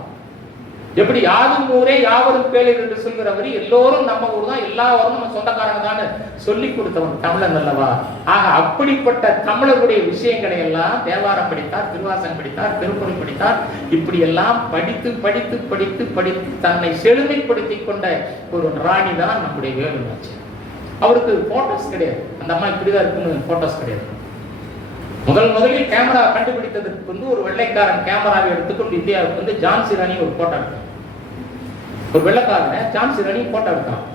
எப்படி யாதும் ஊரே யாவரும் பேலிர் என்று சொல்கிறவரி, எல்லோரும் நம்ம ஊர் தான், எல்லாரும் நம்ம சொந்தக்காரங்க தான் சொல்லி கொடுத்தவன் தமிழன் அல்லவா. ஆக அப்படிப்பட்ட தமிழருடைய விஷயங்களை எல்லாம் தேவாரம் படித்தார், திருவாசகம் படித்தார், திருக்குறள் படித்தார். இப்படி எல்லாம் படித்து படித்து படித்து படித்து தன்னை செழுமைப்படுத்திக் கொண்ட ஒரு ராணி தான் நம்முடைய வேலு நாச்சியார். அவருக்கு போட்டோஸ் கிடையாது. அந்த அம்மா இப்படிதான் இருக்குன்னு போட்டோஸ் கிடையாது. முதலில் கேமரா கண்டுபிடித்ததற்கு வந்து ஒரு வெள்ளைக்காரன் கேமராவை எடுத்துக்கொண்டு இந்தியாவுக்கு வந்து ஜான்சி ராணி ஒரு போட்டோ எடுத்தான். ஒரு வெள்ளைக்காரன் ஜான்சி ராணி போட்டோ எடுத்தான்.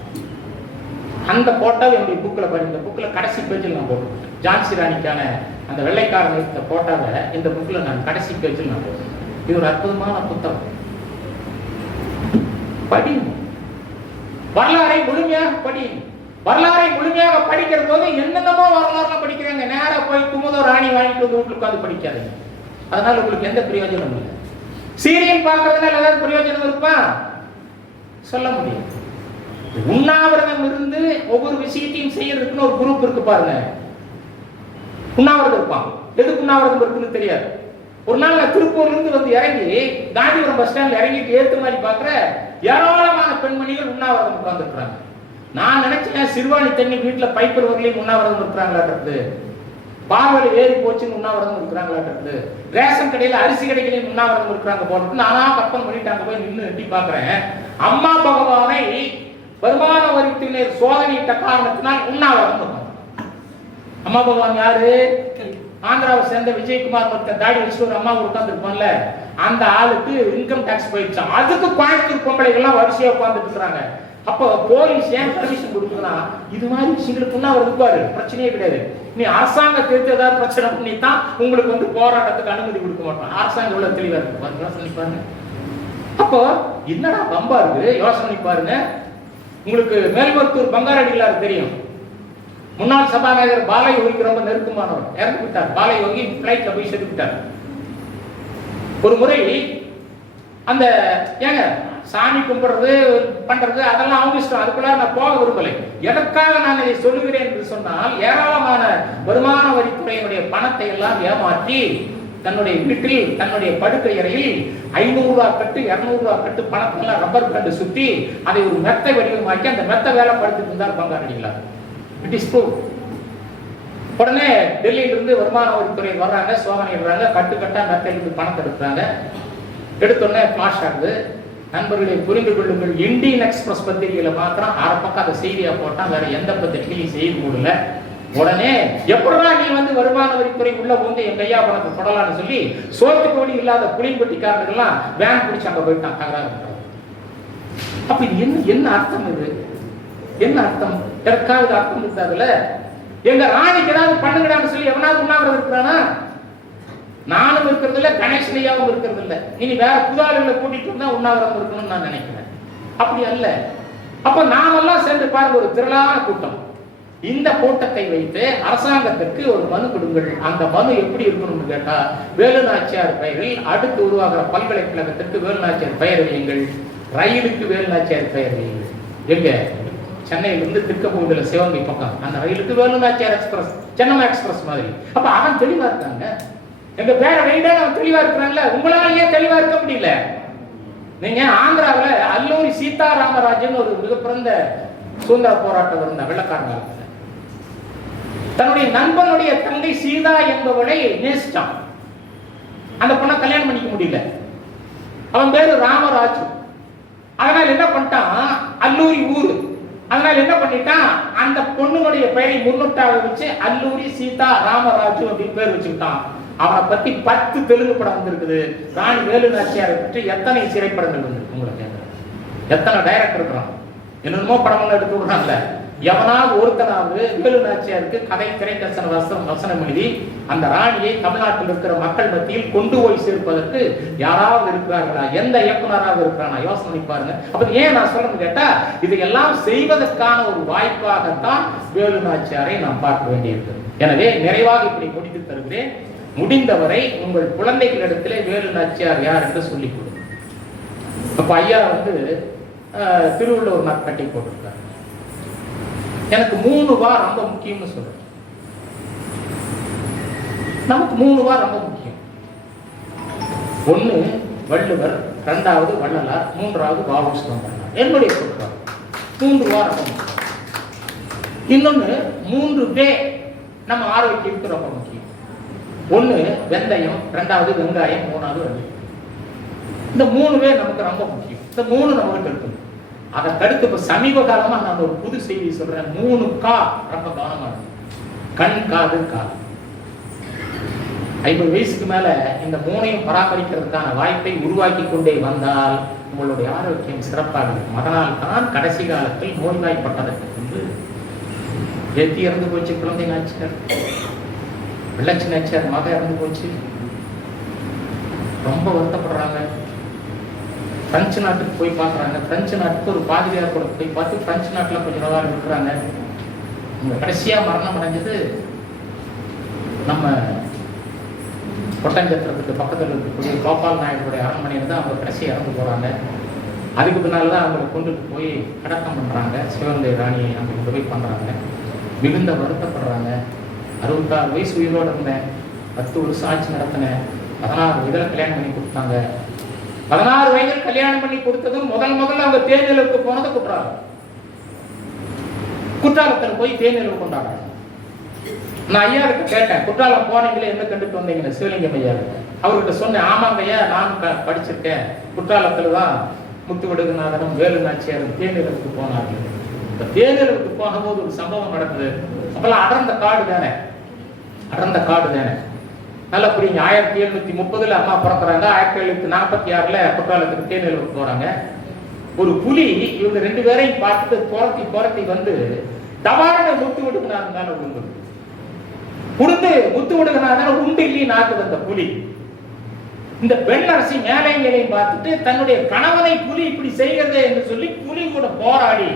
அந்த போட்டோ என்னுடைய புக்கில் படி, இந்த புக்கில் கடைசி பேஜில் நான் போட்டேன். ஜான்சி ராணிக்கான அந்த வெள்ளைக்காரன் எடுத்த போட்டோவை இந்த புக்கில் நான் கடைசி பேஜில் நான் போட்டேன். இது ஒரு அற்புதமான புத்தகம். படி, வரலாறை முழுமையாக படி. வரலாறை முழுமையாக படிக்கிற போது என்னென்னமோ வரலாறு படிக்கிறாங்க. நேரா போய் குமுத ராணி வாங்கிட்டு வந்து வீட்டுக்கு உட்காந்து படிக்காதுங்க. அதனால உங்களுக்கு எந்த பிரயோஜனமும் இல்லை. சீரியல் பார்க்கறதுனால ஏதாவது பிரயோஜனம் இருப்பா? சொல்ல முடியும். உண்ணாவிரதம் இருந்து ஒவ்வொரு விஷயத்தையும் செய்யறதுக்குன்னு ஒரு குரூப் இருக்கு பாருங்க. உண்ணாவிரதம் இருப்பான். எதுக்கு உண்ணாவிரதம் இருக்குன்னு தெரியாது. ஒரு நாள் நான் திருப்பூர்ல இருந்து வந்து இறங்கி காந்திபுரம் பஸ் ஸ்டாண்ட்ல இறங்கிட்டு ஏத்து மாதிரி பாக்குற ஏராளமான பெண்மணிகள் உண்ணாவிரதம் உட்கார்ந்து இருக்கிறாங்க. நான் நினைச்சேன் சிறுவாணி தண்ணி வீட்டுல பைப்பர் வரலையும் உண்ணாவிரதம் இருக்கிறாங்களாட்டு, பார்வலி ஏறி போச்சுன்னு உண்ணாவிரதம் இருக்கிறாங்களாட்டு, ரேஷன் கடையில அரிசி கடைகளையும் உண்ணாவிரதம் இருக்கிறாங்க போட்டு நானா கற்பனை பண்ணிட்டாங்க. போய் நின்று எட்டி பாக்குறேன். அம்மா பகவானை வருமான வரித்துறையினர் சோதனையிட்ட காரணத்தினால் உண்ணாவிரதம். அம்மா பகவான் யாரு? ஆந்திராவை சேர்ந்த விஜயகுமார் ஒருத்தர் தாடி வச்சு ஒரு அம்மா உட்கார்ந்து இருப்பான்ல, அந்த ஆளுக்கு இன்கம் டாக்ஸ் போயிடுச்சான். அதுக்கு கோயம்புத்தூர் பொம்பளைகள் எல்லாம் வரிசையா உட்கார்ந்துட்டு இருக்கிறாங்க. அப்போ போலீஸ் ஏன் பர்மிஷன் கொடுக்குதுன்னா, இது மாதிரி விஷயங்களுக்கு அவர் இருப்பாரு, பிரச்சனையே கிடையாது. நீ அரசாங்கத்திற்கு ஏதாவது பிரச்சனை பண்ணி தான் உங்களுக்கு வந்து போராட்டத்துக்கு அனுமதி கொடுக்க மாட்டான். அரசாங்கம் எவ்வளவு தெளிவா இருக்கு யோசனை பாருங்க. அப்போ என்னடா பம்பா இருக்கு, யோசனை பாருங்க. உங்களுக்கு மேல்மருத்தூர் பங்காரடிகளார் தெரியும். முன்னாள் சபாநாயகர் பாலயோகிக்கு ரொம்ப நெருக்கமானவர், இறந்து விட்டார். பாலயோகி பிளைட்ல போய் செத்து விட்டார். ஒரு முறை அந்த ஏங்க சாமி கும்பிடுறது பண்றது அதெல்லாம் அவங்க இஷ்டம், அதுக்குள்ள நான் போக விரும்பலை. எதற்காக நான் இதை சொல்லுகிறேன் என்று சொன்னால், ஏராளமான வருமான வரித்துறையினுடைய பணத்தை எல்லாம் ஏமாற்றி தன்னுடைய வீட்டில் தன்னுடைய படுக்கை அறையில் 500 ரூபாய் கட்டு 200 ரூபாய் கட்டு பணத்தெல்லாம் ரப்பர் கண்டு சுற்றி அதை ஒரு மெத்தை வடிவமாக்கி அந்த மெத்தை வேலை படுத்திட்டு இருந்தார் பங்காரடிகளார். It is true. உடனே டெல்லியிலிருந்து வருமான வரித்துறை வர்றாங்க, சோதனை இடுறாங்க, கட்டு கட்டா மெத்தையிலிருந்து பணத்தை எடுக்கிறாங்க. எடுத்தோடனே ஃபிளாஷ் ஆகுது. நண்பர்களை புரிந்து கொள்ளுங்கள், இந்தியன் எக்ஸ்பிரஸ் பத்திரிகையில மாத்திரம் அரை பக்கம் அந்த செய்தியா போட்டா, வேற எந்த பத்திரிகையும் செய்தி போடல. உடனே எப்படா நீ வந்து வருமான வரித்துறை உள்ள வந்து என் கையா பணத்தை தொடலான்னு சொல்லி சோத்து கோடி இல்லாத புளிம்பட்டிக்காரர்கள்லாம் வேன் பிடிச்சு அங்க போயிட்டான் தகராறு. அப்ப இது என்ன அர்த்தம்? இது என்ன அர்த்தம்? எதற்காவது அர்த்தம் இருக்காதுல்ல. எங்க ராணிக்கு ஏதாவது பண்ணுங்கடான்னு சொல்லி எவனாவது உண்ணாவிரதம் இருக்கிறானா? நானும் இருக்கிறது இல்ல, கணேசனையாவும் இருக்கிறது இல்ல. இனி வேற புதாளிகளை கூட்டிட்டு வந்தா உண்ணாவிரதம் இருக்கணும்னு நான் நினைக்கிறேன். அப்படி அல்ல. அப்ப நாமெல்லாம் சேர்ந்து பாருங்க, ஒரு திரளான கூட்டம். இந்த கூட்டத்தை வைத்து அரசாங்கத்திற்கு ஒரு மனு கொடுங்கள். அந்த மனு எப்படி இருக்கணும்னு கேட்டா, வேலு நாச்சியார் பெயரில் அடுத்து உருவாகிற பல்கலைக்கழகத்திற்கு வேலு நாச்சியார் பெயர் வையுங்கள், ரயிலுக்கு வேலு நாச்சியார் பெயர் வையுங்கள். எங்க சென்னையிலிருந்து திருக்கபூண்டில சிவகங்கை பக்கம் அந்த ரயிலுக்கு வேலு நாச்சியார் எக்ஸ்பிரஸ், சென்னை எக்ஸ்பிரஸ் மாதிரி. அப்ப அவன் தெளிவா இருக்காங்க. எங்க பேரை வைடா நான் தெளிவா இருக்கிறேன்ல, உங்களால ஏன் தெளிவா இருக்க முடியல? நீங்க ஆந்திராவில் அல்லூரி சீதாராமராஜன் ஒரு மிகப்பிறந்த சுதந்திர போராட்டம் இருந்த வெள்ளக்காரங்க தன்னுடைய நண்பனுடைய தங்கை சீதா என்பவளை நேசிச்சான். அந்த பொண்ணை கல்யாணம் பண்ணிக்க முடியல. அவன் பேரு ராமராஜு. அதனால என்ன பண்ணிட்டான், அல்லூரி ஊரு, அதனால என்ன பண்ணிட்டான், அந்த பொண்ணுடைய பெயரை முன்னொட்டாக வச்சு அல்லூரி சீதா ராமராஜு அப்படின்னு பேர் வச்சுக்கிட்டான். அவனை பத்தி 10 தெலுங்கு படம் வந்திருக்குது. ராணி வேலு நாச்சியாரை பற்றி எத்தனை திரைப்படங்கள் வந்திருக்கு உங்களுக்கு? எத்தனை டைரக்டர் இருக்கிறான்? என்னென்னமோ படங்கள் எடுத்து விடுறாங்கல்ல. எவனாவது ஒருத்தனாவது வேலு நாச்சியாருக்கு கதை திரைக்கசன வசனம் எழுதி அந்த ராணியை தமிழ்நாட்டில் இருக்கிற மக்கள் மத்தியில் கொண்டு போய் சேர்ப்பதற்கு யாராவது இருக்கிறார்களா? எந்த இயக்குனராக இருக்கிறானா? யோசனை பண்ணி பாருங்க. அப்ப ஏன் நான் சொல்றேன்னு கேட்டா, இதையெல்லாம் செய்வதற்கான ஒரு வாய்ப்பாகத்தான் வேலு நாச்சியாரை நாம் பார்க்க வேண்டியிருக்கு. எனவே நிறைவாக இப்படி முடித்து தருகிறேன். முடிந்தவரை உங்கள் குழந்தைகளிடத்திலே வேலு நாச்சியார் யார் என்று சொல்லிக் கொடுங்க. அப்ப ஐயா திருவள்ளுவர் கட்டி போட்டிருக்காரு. எனக்கு 3 வா ரொம்ப முக்கியம்னு சொல்றேன். நமக்கு 3 வா ரொம்ப முக்கியம். 1 வள்ளுவர், 2வது வள்ளலார், 3வது வ.உ.சிதம்பரம். என்னுடைய சொல்றாரு 3 வா ரொம்ப முக்கியம். இன்னொன்னு 3 வே நம்ம ஆரோக்கியத்துக்கு ரொம்ப முக்கியம். 1 வெந்தயம், 2வது வெங்காயம், 3வது வெள்ளை. இந்த 3 வே நமக்கு ரொம்ப முக்கியம். இந்த 3 நமக்கு இருக்கணும். அதை தடுத்து இப்ப சமீப காலமா நான் ஒரு புது செய்தி சொல்றேன். 3 கா ரொம்ப கவனமா இருக்கும். கண், காது, காது. 50 வயசுக்கு மேல இந்த 3ஐயும் பராமரிக்கிறதுக்கான வாய்ப்பை உருவாக்கி கொண்டே வந்தால் உங்களுடைய ஆரோக்கியம் சிறப்பாக இருக்கும். அதனால் தான் கடைசி காலத்தில் நோய்வாய்ப்பட்டதற்கு முன்பு எத்தி இறந்து போச்சு குழந்தை நாச்சியார், வெள்ளச்சி நாச்சியார் மக இறந்து போச்சு. ரொம்ப வருத்தப்படுறாங்க. பிரெஞ்சு நாட்டுக்கு போய் பார்க்குறாங்க. பிரெஞ்சு நாட்டுக்கு ஒரு பாதிரியார் கூட போய் பார்த்து பிரெஞ்சு நாட்டில் கொஞ்சம் நாளாக இருக்கிறாங்க. இங்கே கடைசியாக மரணம் அடைஞ்சது நம்ம ஒட்டஞ்சத்திரத்துக்கு பக்கத்தில் இருக்கக்கூடிய கோபால் நாயுடைய அரண்மனையில் தான் அவங்க கடைசியாக இறந்து போகிறாங்க. அதுக்கு பின்னால் தான் அவங்களை கொண்டுட்டு போய் அடக்கம் பண்ணுறாங்க. சிவகங்கை ராணியை அங்கே கொண்டு போய் பண்ணுறாங்க. மிகுந்த வருத்தப்படுறாங்க. 66 வயசு உயிரோடு இருந்தேன், 10 வருஷம் ஆட்சி நடத்தினேன், 16 வயதில் கல்யாணம் பண்ணி கொடுத்தாங்க. 16 வயதில் கல்யாணம் பண்ணி கொடுத்ததும் முதல்ல அவங்க தேர்தலுக்கு போனது குற்றாலத்தில் போய் தேர்தலுக்கு கொண்டாடுறாங்க. நான் ஐயாவுக்கு கேட்டேன், குற்றாலம் போனீங்களே என்ன கண்டுட்டு வந்தீங்கன்னு சிவலிங்கம் ஐயா. அவர்கிட்ட சொன்னேன், ஆமாங்க ஐயா நானும் படிச்சிருக்கேன், குற்றாலத்தில் தான் முத்து வடுகநாதனும் வேலு நாச்சியாரும் தேர்தலுக்கு போனார்கள். இந்த தேர்தலுக்கு போகும்போது ஒரு சம்பவம் நடந்தது. அப்பெல்லாம் அடர்ந்த காடு தானே. நல்லா புரியுங்க. 1730 அம்மா பிறக்கிறாங்க. 1746 குற்றாலத்துக்கு தேர்தலுக்கு போறாங்க. ஒரு புலி இவங்க 2 பேரையும் பார்த்துட்டு புரத்தி வந்து தவாரண முத்து விடுகநாதன் முத்து விடுகநாதன் உண்டு இல்லையே நாக்கு வந்த புலி. இந்த பெண் அரசி மேலையும் பார்த்துட்டு தன்னுடைய கணவனை புலி இப்படி செய்கிறது என்று சொல்லி புலி கூட போராடி,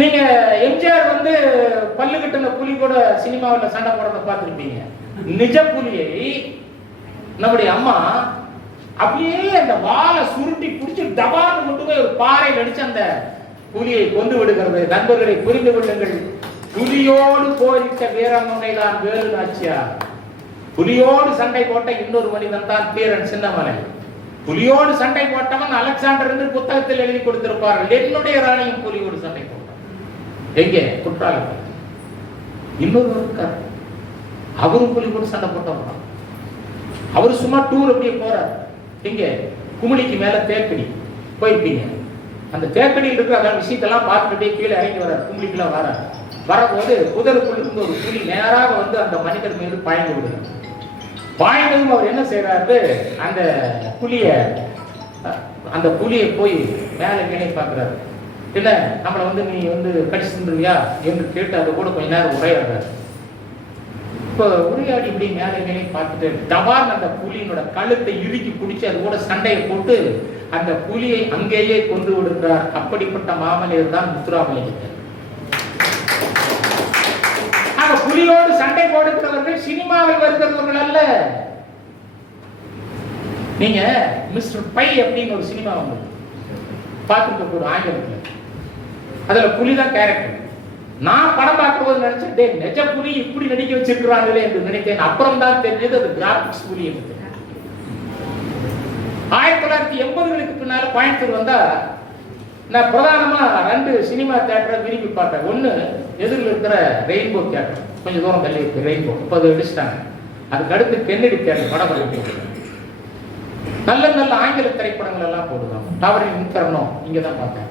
நீங்க எம்ஜிஆர் பல்லு கட்டின புலி கூட சினிமாவில் சண்டை போடுறத பார்த்துருப்பீங்க. நிஜ புலியை நம்முடைய அம்மா அப்படியே அந்த வாழை சுருட்டி பிடிச்சி டபார்னு கொண்டு போய் ஒரு பாறையில் அடிச்சு அந்த புலியை கொண்டு விடுகிறது. நண்பர்களை புரிந்து கொள்ளுங்கள், புலியோடு போரிட்ட வீரமங்கை தான் வேலு நாச்சியார். புலியோடு சண்டை போட்ட இன்னொரு மனிதன் தான் பேரன் சின்னமலை. புலியோடு சண்டை போட்டவன் அலெக்சாண்டர் என்று புத்தகத்தில் எழுதி கொடுத்திருப்பார்கள். என்னுடைய ராணியும் புலியோடு சண்டை போட்டான். எங்கே? குற்றாலத்தில். இன்னொரு இருக்கார், அவரும் புலியோடு சண்டை போட்டவன். அவரு சும்மா டூர் அப்படியே போறார். எங்கே? குமிளிக்கு மேல தேக்கடி போயிருப்பீங்க. அந்த தேக்கடியில் இருக்கிற அந்த விஷயத்தெல்லாம் பார்த்துட்டே கீழே இறங்கி வர்றார். குமிளிக்குள்ள வரபோது புதருக்குள் இருந்து ஒரு புலி நேராக அந்த மனிதர் மீது பாய்ந்து விடுகிறார். பாய்ந்ததும் அவர் என்ன செய்யறாரு, அந்த புலியை போய் மேலே கீழே பார்க்கிறாரு. இல்ல நம்மளை நீ கடிச்சுருவியா என்று கேட்டு அதை கூட கொஞ்ச நேரம் உரையாடுறாரு. இப்போ உரையாடி இப்படி மேலே மேலே பார்த்துட்டு டபார்னு அந்த புலியினோட கழுத்தை இறுக்கி பிடிச்சி அது கூட சண்டையை போட்டு அந்த புலியை அங்கேயே கொண்டு விடுகிறார். அப்படிப்பட்ட மாமனிதர் தான் முத்துராமலிங்கர். புலியோடு சண்டை போடுகிறவர்கள் சினிமாவில் வருகிறவர்கள் அல்ல. நீங்க மிஸ்டர் பை அப்படின்னு ஒரு சினிமா வந்தது பார்த்துட்டு ஒரு ஆங்கிலத்தில். அதுல புலிதான் கேரக்டர். நான் படம் பார்க்கும்போது நினைச்சேன் நிஜ புலி இப்படி நடிக்க வச்சிருக்கிறாங்களே என்று நினைத்தேன். அப்புறம் தான் தெரிஞ்சது அது கிராபிக்ஸ் புலி என்று. 1980களுக்கு பின்னால கோயம்புத்தூர் வந்தா நான் பிரதானமா 2 சினிமா தியேட்டரை விரும்பி பார்த்தேன். ஒண்ணு எதிரில் இருக்கிற ரெயின்போ தியேட்டர், கொஞ்சம் தூரம் தள்ளி இருக்கு ரெயின்போ, இப்போ அதை அடிச்சிட்டாங்க. அதுக்கு அடுத்து கென்னடி தியேட்டர் வடபழனி. நல்ல நல்ல ஆங்கில திரைப்படங்கள் எல்லாம் போடுவாங்க. டவரின் இன்ஃபெர்னோ இங்க தான் பார்த்தேன்.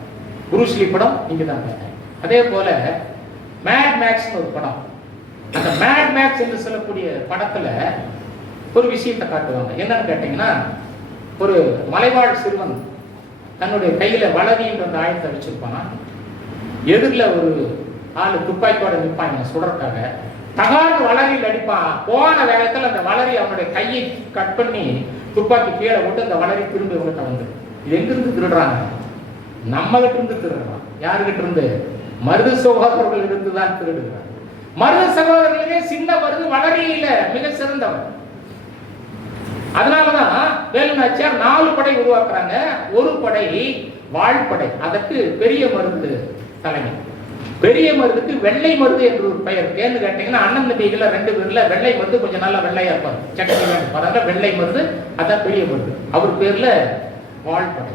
புரூஸ்லி படம் இங்க தான் பார்த்தேன். அதே போல மேட் மேக்ஸ்னு ஒரு படம். அந்த மேட் மேக்ஸ் என்று சொல்லக்கூடிய படத்துல ஒரு விஷயத்தை காட்டுவாங்க. என்னன்னு கேட்டீங்கன்னா, ஒரு மலைவாழ் சிறுவன் தன்னுடைய கையில வளரின்ற அந்த ஆயத்தை வச்சிருப்பான். எதிரில் ஒரு ஆளு துப்பாக்கியோட நிற்பாங்க சுடறக்காக. தகாத வளரில் அடிப்பான். போன வேகத்தில் அந்த வளரி அவனுடைய கையை கட் பண்ணி துப்பாக்கி கீழே விட்டு அந்த வளரி திரும்பி இவங்கிட்ட வந்து. இது எங்கிருந்து திருடுறாங்க? நம்ம கிட்ட இருந்து திருடுறான். யாருகிட்ட இருந்து? மருது சகோதரர்கள் இருந்துதான் திருடுகிறார். மருது சகோதரர்களே சின்ன மருது வளரியில மிக சிறந்தவர். அதனாலதான் வேலு நாச்சியார் 4 படை உருவாக்குறாங்க. ஒரு படை வாழ்படை, அதற்கு பெரிய மருது தலைமை. பெரிய மருதுக்கு வெள்ளை மருது என்று ஒரு பெயர். ஏன்னு கேட்டீங்கன்னா, அண்ணன் தம்பிகள 2 பேர்ல வெள்ளை மருது கொஞ்சம் நல்லா வெள்ளையா இருப்பார், சக்கரை வெள்ளை மருது, அதான் பெரிய மருது. அவர் பேர்ல வாழ்படை.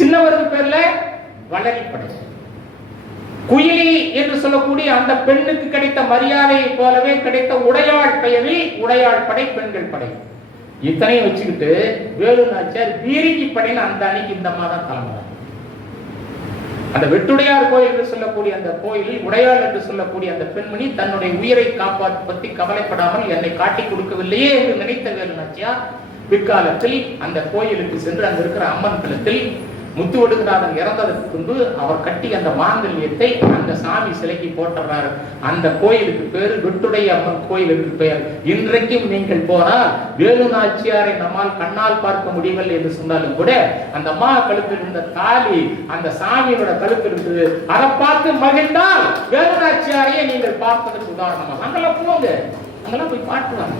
சின்ன மருது பேர்ல வளரிப்படை. குயிலி என்று சொல்லக்கூடிய அந்த பெண்ணுக்கு கிடைத்த மரியாதையை போலவே கிடைத்த உடையாள் பெயரில் உடையாள் படை, பெண்கள் படை. இத்தனையும் வச்சுக்கிட்டு வேலு நாச்சியார் பீரிங்கி படைன்னு அந்த அன்னைக்கு இந்த மாதம் தலைமை. அந்த வெட்டுடையார் கோயில் என்று சொல்லக்கூடிய அந்த கோயிலில் உடையாள் என்று சொல்லக்கூடிய அந்த பெண்மணி தன்னுடைய உயிரை காப்பாற்ற பற்றி கவலைப்படாமல் என்னை காட்டி கொடுக்கவில்லையே என்று நினைத்த வேலு நாச்சியார் பிற்காலத்தில் அந்த கோயிலுக்கு சென்று அங்க இருக்கிற அம்மன் தலத்தில் முத்துவடுகநாதன் இறந்ததற்கு முன்பு அவர் கட்டி அந்த மாங்கல்யத்தை அந்த சாமி சிலைக்கு போட்டுறாரு. அந்த கோயிலுக்கு பேரு வெட்டுடைய அம்மன் கோயில் என்று பெயர். இன்றைக்கும் நீங்கள் போனால் வேலு நாச்சியாரை நம்மால் கண்ணால் பார்க்க முடியவில்லை என்று சொன்னாலும் கூட அந்த அம்மா கழுத்தில் இருந்த தாலி அந்த சாமியோட கழுத்தில் இருந்தது. அதை பார்த்து மகிழ்ந்தால் வேலு நாச்சியாரையே நீங்கள் பார்ப்பதற்கு உதாரணமாக அங்கெல்லாம் போங்க, அங்கெல்லாம் போய் பார்க்கலாம்.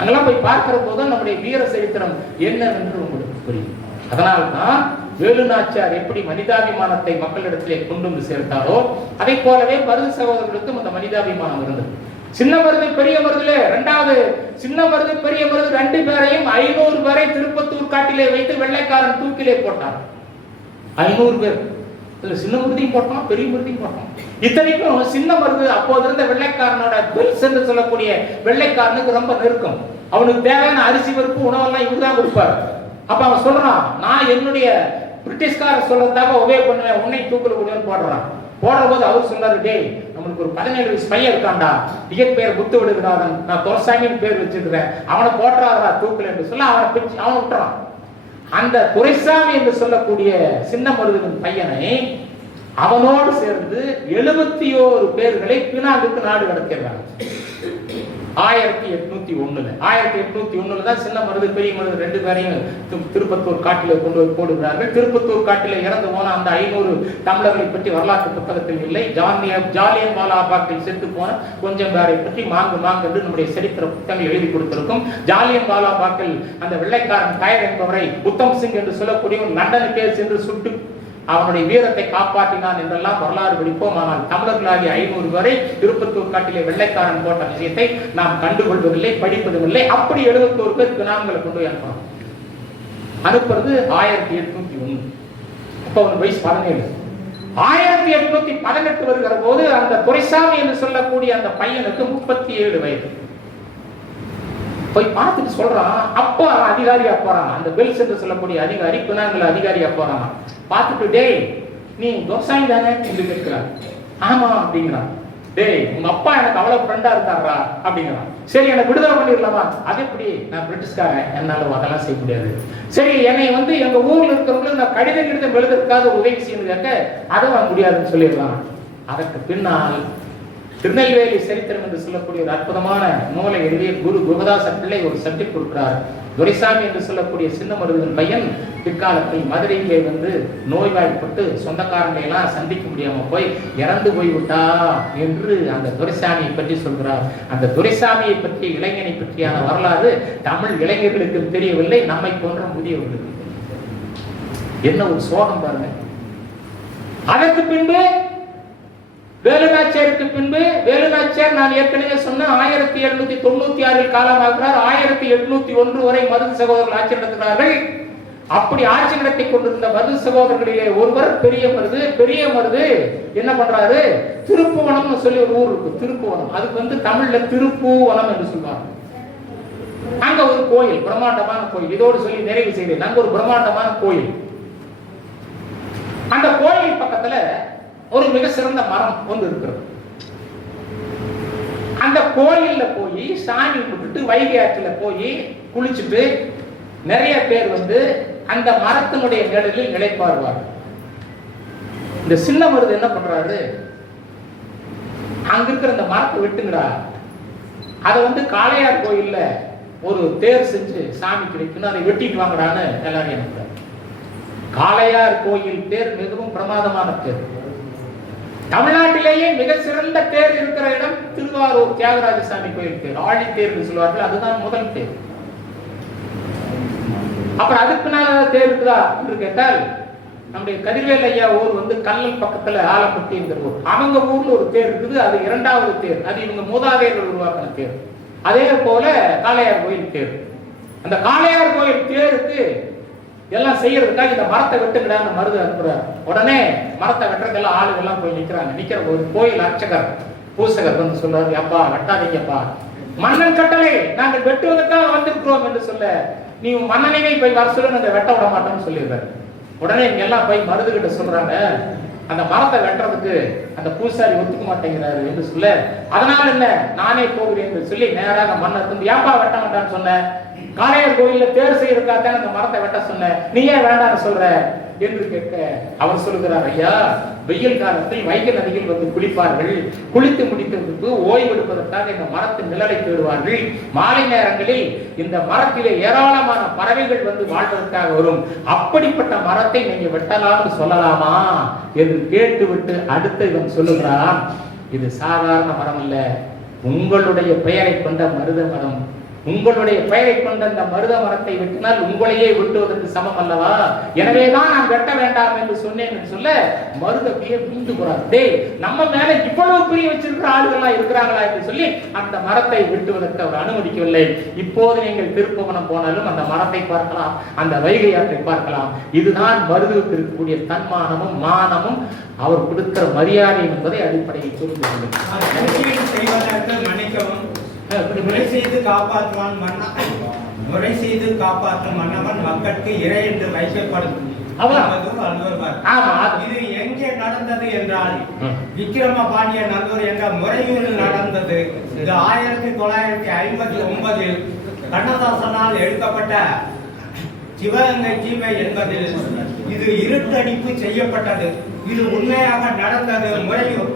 அங்கெல்லாம் போய் பார்க்கிற போது நம்முடைய வீர சரித்திரம் என்னவென்று உங்களுக்கு புரியும். அதனால்தான் வேலு நாச்சியார் எப்படி மனிதாபிமானத்தை மக்களிடத்திலே கொண்டு வந்து சேர்த்தாரோ அதை போலவே மருது சகோதரர்களுக்கும் அந்த மனிதாபிமானம் இருந்தது. சின்ன மருது பெரிய மருதுல 2வது சின்ன மருது பெரிய மருது 2 பேரையும் 500 பேரை திருப்பத்தூர் காட்டிலே வைத்து வெள்ளைக்காரன் தூக்கிலே போட்டார். 500 பேர். சின்ன மருதையும் போட்டோம், பெரிய மருதையும் போட்டோம். இத்தனைக்கும் சின்ன மருது அப்போது இருந்த வெள்ளைக்காரனோட பெல்ஸ் என்று சொல்லக்கூடிய வெள்ளைக்காரனுக்கு ரொம்ப நெருக்கம். அவனுக்கு தேவையான அரிசி பருப்பு உணவெல்லாம் இவர்தான் கொடுப்பார். அப்ப அவன் சொல்றான், நான் என்னுடைய பிரிட்டிஷ்கார சொல்லத்தாக உபயோக பண்ணுவேன், உன்னை தூக்கல கூடியன்னு போடுறான். போடுற போது அவர் சொல்றாரு, டேய் நம்மளுக்கு ஒரு 17 வயசு பையன் இருக்கான்டா, டிக்கெட் பேர் முத்துவடுகநாதன், நான் துரைசாமின்னு பேர் வச்சிருக்கிறேன், அவனை போட்டுறாரா தூக்கல என்று சொல்ல அவனை விட்டுறான். அந்த துரைசாமி என்று சொல்லக்கூடிய சின்ன மருதுவின் பையனை அவனோடு சேர்ந்து 71 பேர்களை பினாங்குக்கு நாடு கடத்திடுறாங்க. 1801 தான் சின்ன மருது பெரிய மருது 2 பேரையும் திருப்பத்தூர் காட்டிலே கொண்டு போய் போடுகிறார்கள். திருப்பத்தூர் காட்டிலே இறந்து போன அந்த 500 தமிழர்களை பற்றி வரலாற்று புத்தகத்தில் இல்லை. ஜாலியன் வாலாபாக்கில் செத்து போன கொஞ்சம் பேரை பற்றி மாங்கு என்று நம்முடைய சரித்திர புத்தகங்கள் எழுதி கொடுத்திருக்கும். ஜாலியன் வாலாபாக்கில் அந்த வெள்ளைக்காரன் கயர் என்பவரை உத்தம் சிங் என்று சொல்லக்கூடிய லண்டனுக்கே சென்று சுட்டு அவனுடைய வீரத்தை காப்பாற்றினான் என்றெல்லாம் வரலாறு படிப்போம். ஆனால் தமிழர்களாகிய 500 பேரை திருப்பத்தூர் காட்டிலே வெள்ளைக்காரன் போட்ட விஷயத்தை நாம் கண்டுகொள்வதில்லை, படிப்பதும் இல்லை. அப்படி 71 பேர் பினாங்களை கொண்டு போய் அனுப்புறது 1801. அப்ப அவன் வயசு 17. 1818 வருகிற போது அந்த துரைசாமி என்று சொல்லக்கூடிய அந்த பையனுக்கு 37 வயது. போய் பார்த்துட்டு சொல்றான், அப்பா அதிகாரியா போறான், அந்த பெல்ஸ் என்று சொல்லக்கூடிய அதிகாரி பினாங்கல அதிகாரியா போறான். பார்த்துட்டு, டேய் நீ துரைசாமி தானே என்று கேட்கிறான். ஆமா அப்படிங்கிறான். டேய் உங்க அப்பா எனக்கு அவ்வளவு ஃப்ரெண்டா இருக்காரா அப்படிங்கிறான். சரி எனக்கு விடுதலை பண்ணிடலாமா? அது எப்படி? நான் பிரிட்டிஷ்காரன், என்னால அதெல்லாம் செய்ய முடியாது. சரி என்னை எங்க ஊர்ல இருக்கிறவங்களுக்கு நான் கடிதம் எழுதுறதுக்காக ஒரு உதவி செய்யணும் கேட்க, அதை முடியாதுன்னு சொல்லிடலாம். அதற்கு பின்னால் திருநெல்வேலி சரித்திரம் என்று சொல்லக்கூடிய ஒரு அற்புதமான நூலை எழுதிய குரு குருதாச பிள்ளை ஒரு சப்ஜெக்ட் கொடுக்கிறார். துரைசாமி என்று சொல்லக்கூடிய சின்ன மருதுவின் பையன் பிற்காலத்தில் மதுரையிலே நோய்வாய்ப்பட்டு சொந்தக்காரங்களை எல்லாம் சந்திக்க முடியாம போய் இறந்து போய்விட்டா என்று அந்த துரைசாமியை பற்றி சொல்கிறார். அந்த துரைசாமியை பற்றிய இளைஞனை பற்றியான வரலாறு தமிழ் இளைஞர்களுக்கு தெரியவில்லை, நம்மை போன்ற முதியவர்களுக்கு. என்ன ஒரு சோகம் பாருங்க. அதற்கு பின்பு வேலுநாச்சியாருக்கு பின்பு வேலுநாச்சியார் நான் ஏற்கனவே சொன்ன 1796 காலமாகிறார். 1801 வரை மருது சகோதரர்கள் ஆட்சி நடத்துகிறார்கள். அப்படி ஆட்சி நடத்தி கொண்டிருந்த மருது சகோதரர்களிலே ஒருவர் பெரிய மருது என்ன பண்றாரு, திருப்புவனம் சொல்லி ஒரு ஊர் இருக்கு, திருப்புவனம். அதுக்கு தமிழ்ல திருப்புவனம் என்று சொல்வாங்க. அங்க ஒரு கோயில், பிரம்மாண்டமான கோயில். இதோடு சொல்லி நிறைவு செய்தேன். அங்க ஒரு பிரம்மாண்டமான கோயில். அந்த கோயில் பக்கத்துல ஒரு மிக சிறந்த மரம் ஒன்று இருக்கிறது. அந்த கோயில்ல போய் சாமி கும்பிட்டு வைகை ஆற்றில போய் குளிச்சுட்டு நிறைய பேர் அந்த மரத்தினுடைய நிழலில் நிலைப்பாருவார். இந்த சின்ன மருது என்ன பண்றாரு, அங்க இருக்கிற அந்த மரத்தை வெட்டுங்கடா, அதை காளையார் கோயில்ல ஒரு தேர் செஞ்சு சாமி கிடைக்கணும், அதை வெட்டிட்டு வாங்கடான்னு எல்லாரும் எனக்கு. காளையார் கோயில் தேர் மிகவும் பிரமாதமான தேர். தமிழ்நாட்டிலேயே மிக சிறந்த தேர் இருக்கிற இடம் திருவாரூர் தியாகராஜ சாமி கோயில் தேர், ஆழி தேர் சொல்வார்கள். அதுதான் முதல் தேர். அப்புறம் அதுக்கு மேல தேர் இருக்குதா என்று கேட்டால், நம்முடைய கதிர்வேல் ஐயா ஊர் கல்லல் பக்கத்துல ஆலப்பட்டிங்கிற ஊர், அவங்க ஊர்ல ஒரு தேர் இருக்குது. அது இரண்டாவது தேர். அது இவங்க மூதாதையர்கள் உருவாக்கின தேர். அதே போல காளையார் கோயில் தேர். அந்த காளையார் கோயில் தேருக்கு எல்லாம் செய்யறதுக்காக இந்த மரத்தை வெட்டுங்கடான்னு மருது அனுப்புறாரு. உடனே மரத்தை வெட்டுறதெல்லாம் ஆளுகள்லாம் போய் நிக்கிறாங்க. நிக்கிற ஒரு கோயில் அர்ச்சகர் பூசகர் சொல்றாரு, அப்பா வெட்டாதீங்கப்பா, மன்னன் கட்டளை, நாங்கள் வெட்டுவதற்காக வந்திருக்கிறோம் என்று சொல்ல, நீ மன்னனையே போய் வர சொல்ல நாங்க வெட்ட விட மாட்டோம்னு சொல்லிடுறாரு. உடனே இங்க எல்லாம் போய் மருது கிட்ட சொல்றாங்க, அந்த மரத்தை வெட்டுறதுக்கு அந்த பூசாரி ஒத்துக்க மாட்டேங்கிறாரு என்று சொல்ல, அதனால என்ன நானே போகிறேன் என்று சொல்லி நேராக மன்னர் ஏப்பா வெட்ட மாட்டான்னு சொன்ன, காளையார் கோயில்ல தேர் செய்யறதுக்காக அந்த மரத்தை வெட்ட சொன்ன, நீ ஏன் வேண்டாம்னு சொல்ற என்று கேட்க அவர் சொல்லுகிறார், ஐயா வெயில் காலத்தில் வைகை நதியில் குளிப்பார்கள், குளித்து முடித்து ஓய்வெடுப்பதற்காக இந்த மரத்தின் நிழலை தேடுவார்கள். மாலை நேரங்களில் இந்த மரத்திலே ஏராளமான பறவைகள் வாழ்வதற்காக வரும். அப்படிப்பட்ட மரத்தை நீங்க வெட்டலாம்னு சொல்லலாமா என்று கேட்டுவிட்டு அடுத்து இவன் சொல்லுகிறான், இது சாதாரண மரம் அல்ல, உங்களுடைய பெயரை கொண்ட மருத மரம். உங்களுடைய பெயரை கொண்ட அந்த மருத மரத்தை வெட்டினால் உங்களையே வெட்டுவதற்கு சமம் அல்லவா, எனவேதான் நான் வெட்ட வேண்டாம் என்று சொன்னேன் என்று சொல்ல, மருத பெயர் மீண்டு போறார். டேய், நம்ம மேல இவ்வளவு பிரிய வச்சிருக்கிற ஆளுகள்லாம் இருக்கிறாங்களா என்று சொல்லி அந்த மரத்தை வெட்டுவதற்கு அவர் அனுமதிக்கவில்லை. இப்போது நீங்கள் திருப்புவனம் போனாலும் அந்த மரத்தை பார்க்கலாம், அந்த வைகை ஆற்றை பார்க்கலாம். இதுதான் மருதுவுக்கு இருக்கக்கூடிய தன்மானமும் மானமும் அவர் கொடுக்கிற மரியாதை என்பதை அடிப்படையில் சொல்லுங்கள். முறை செய்து காப்பாற்றுவான் முறை செய்து காப்பாற்றும் மன்னவன் மக்களுக்கு இறை என்று வைக்கப்படும். இது எங்கே நடந்தது என்றால் விக்கிரம பாண்டிய நல்லூர் என்ற முறையூரில் நடந்தது. இது 1959 கண்ணதாசனால் எடுக்கப்பட்ட சிவகங்கை தீமை என்பதில் இது இருட்டடிப்பு செய்யப்பட்டது. இது உண்மையாக நடந்தது முறையூர்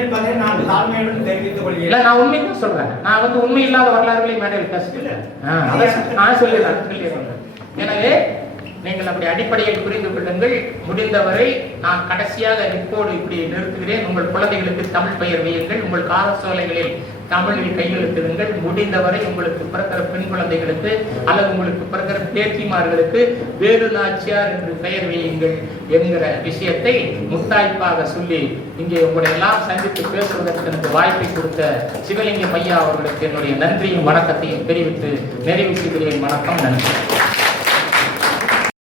என்பதை நான் தாழ்மையுடன் தெரிவித்துக் கொள்கிறேன். நான் உண்மையை சொல்றேன். நான் உண்மை இல்லாத வரலாறுகளை மேடையில் நான் சொல்லிடுறேன். எனவே நீங்கள் அப்படி அடிப்படையில் புரிந்து கொள்ளுங்கள். முடிந்தவரை நான் கடைசியாக இப்போது இப்படி நிறுத்துகிறேன். உங்கள் குழந்தைகளுக்கு தமிழ் பெயர் வையுங்கள். உங்கள் காரசோலைகளில் தமிழில் கையெழுத்திடுங்கள். முடிந்தவரை உங்களுக்கு பிறக்கிற பெண் குழந்தைகளுக்கு அல்லது உங்களுக்கு பிறக்கிற பேத்திமார்களுக்கு வேலுநாச்சியார் என்று பெயர் வையுங்கள் என்கிற விஷயத்தை முத்தாய்ப்பாக சொல்லி இங்கே உங்களை எல்லாம் சந்தித்து பேசுவதற்கு எனக்கு வாய்ப்பை கொடுத்த சிவலிங்கம் ஐயா அவர்களுக்கு என்னுடைய நன்றியும் வணக்கத்தையும் தெரிவித்து நிறைவு செய்கிறேன். வணக்கம், நன்றி.